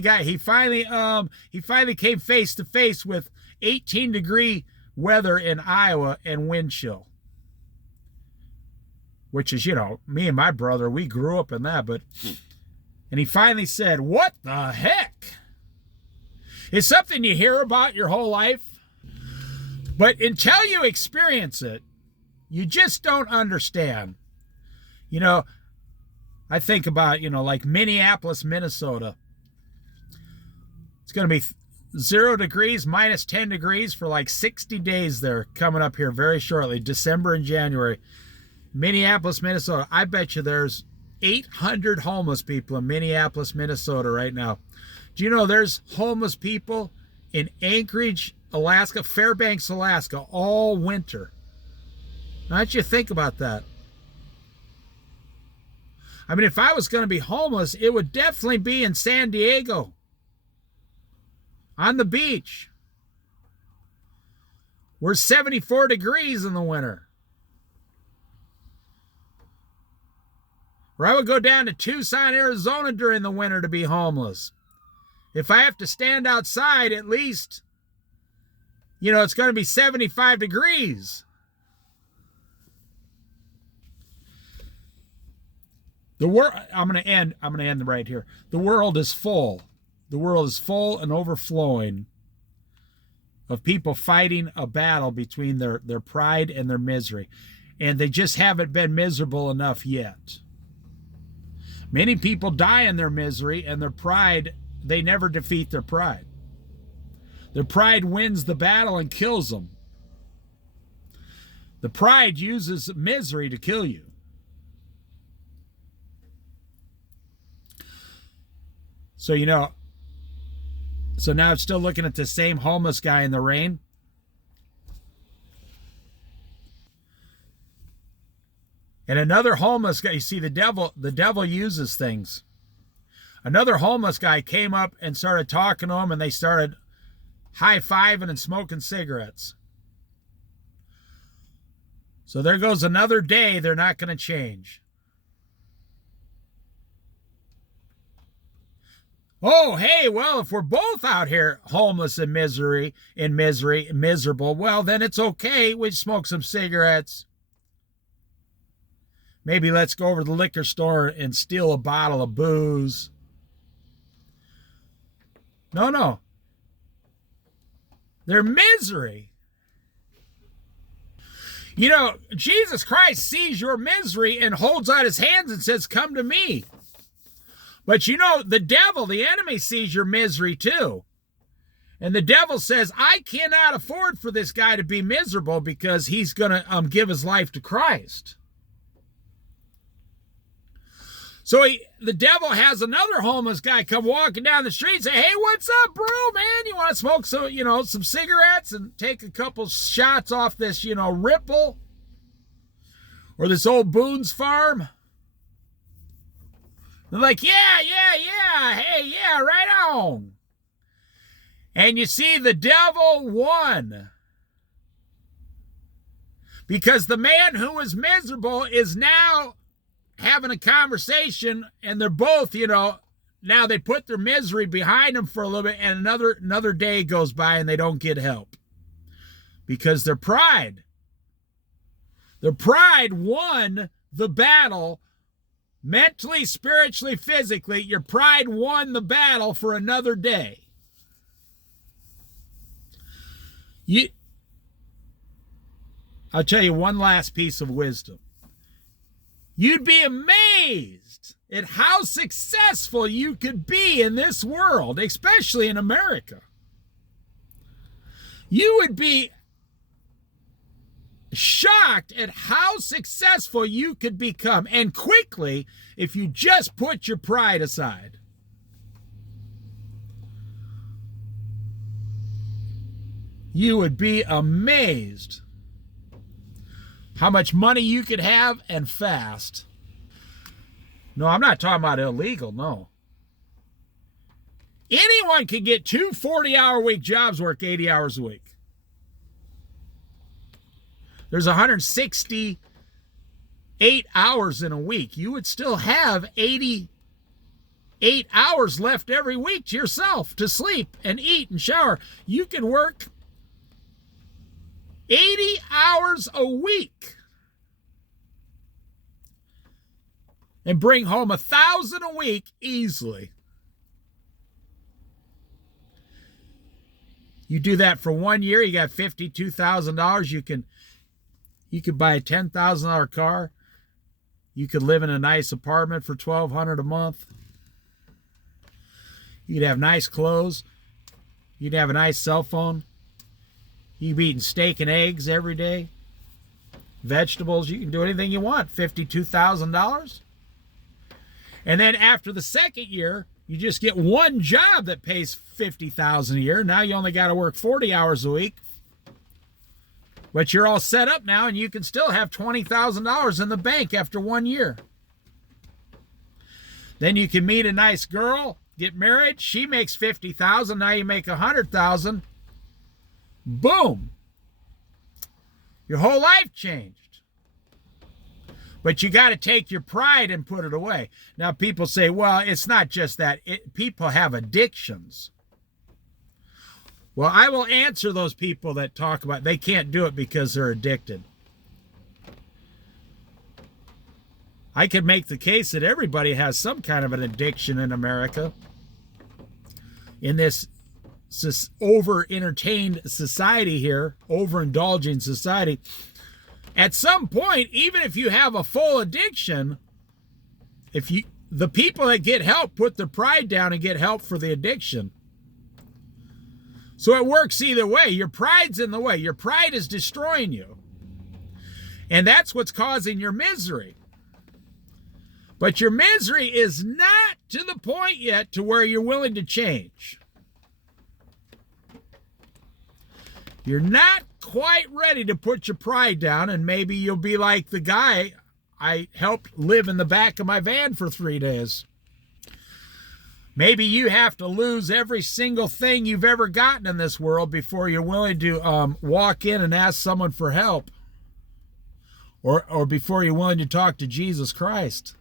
came face to face with 18-degree weather in Iowa and wind chill. Which is, me and my brother, we grew up in that, and he finally said, what the heck? It's something you hear about your whole life, but until you experience it, you just don't understand. I think about, like Minneapolis, Minnesota. It's going to be 0 degrees, minus 10 degrees for like 60 days there coming up here very shortly, December and January. Minneapolis, Minnesota. I bet you there's 800 homeless people in Minneapolis, Minnesota right now. Do you know there's homeless people in Anchorage, Alaska, Fairbanks, Alaska, all winter? Why don't you think about that? I mean, if I was going to be homeless, it would definitely be in San Diego, on the beach, where 74 degrees in the winter. Or I would go down to Tucson, Arizona during the winter to be homeless. If I have to stand outside, at least, it's going to be 75 degrees. The world, I'm going to end right here. The world is full. The world is full and overflowing of people fighting a battle between their pride and their misery. And they just haven't been miserable enough yet. Many people die in their misery, and their pride, they never defeat their pride. Their pride wins the battle and kills them. The pride uses misery to kill you. So, so now I'm still looking at the same homeless guy in the rain. And another homeless guy, you see, the devil uses things. Another homeless guy came up and started talking to him, and they started high-fiving and smoking cigarettes. So there goes another day they're not going to change. Oh, hey, well, if we're both out here homeless and miserable, well, then it's okay. We smoke some cigarettes. Maybe let's go over to the liquor store and steal a bottle of booze. No. Their misery. Jesus Christ sees your misery and holds out his hands and says, come to me. But the devil, the enemy, sees your misery too. And the devil says, I cannot afford for this guy to be miserable because he's going to give his life to Christ. So the devil has another homeless guy come walking down the street and say, hey, what's up, bro, man? You want to smoke some cigarettes and take a couple shots off this, Ripple or this old Boone's Farm? They're like, yeah, hey, yeah, right on. And you see, the devil won. Because the man who was miserable is now having a conversation, and they're both, now they put their misery behind them for a little bit, and another day goes by and they don't get help. Because their pride won the battle. Mentally, spiritually, physically, your pride won the battle for another day. I'll tell you one last piece of wisdom. You'd be amazed at how successful you could be in this world, especially in America. You would be shocked at how successful you could become, and quickly, if you just put your pride aside. You would be amazed how much money you could have, and fast. No, I'm not talking about illegal, no. Anyone can get 2 40-hour-week jobs, work 80 hours a week. There's 168 hours in a week. You would still have 88 hours left every week to yourself to sleep and eat and shower. You can work 80 hours a week and bring home $1,000 a week easily. You do that for 1 year, you got $52,000. You could buy a $10,000 car. You could live in a nice apartment for $1,200 a month. You'd have nice clothes. You'd have a nice cell phone. You'd be eating steak and eggs every day. Vegetables. You can do anything you want. $52,000. And then after the second year, you just get one job that pays $50,000 a year. Now you only got to work 40 hours a week. But you're all set up now, and you can still have $20,000 in the bank after 1 year. Then you can meet a nice girl, get married. She makes $50,000. Now you make $100,000. Boom. Your whole life changed. But you got to take your pride and put it away. Now people say, well, it's not just that. People have addictions. Well, I will answer those people that talk about they can't do it because they're addicted. I could make the case that everybody has some kind of an addiction in America. In this over-entertained society here, overindulging society, at some point, even if you have a full addiction, the people that get help put their pride down and get help for the addiction. So it works either way. Your pride's in the way. Your pride is destroying you. And that's what's causing your misery. But your misery is not to the point yet to where you're willing to change. You're not quite ready to put your pride down, and maybe you'll be like the guy I helped live in the back of my van for 3 days. Maybe you have to lose every single thing you've ever gotten in this world before you're willing to walk in and ask someone for help. Or before you're willing to talk to Jesus Christ.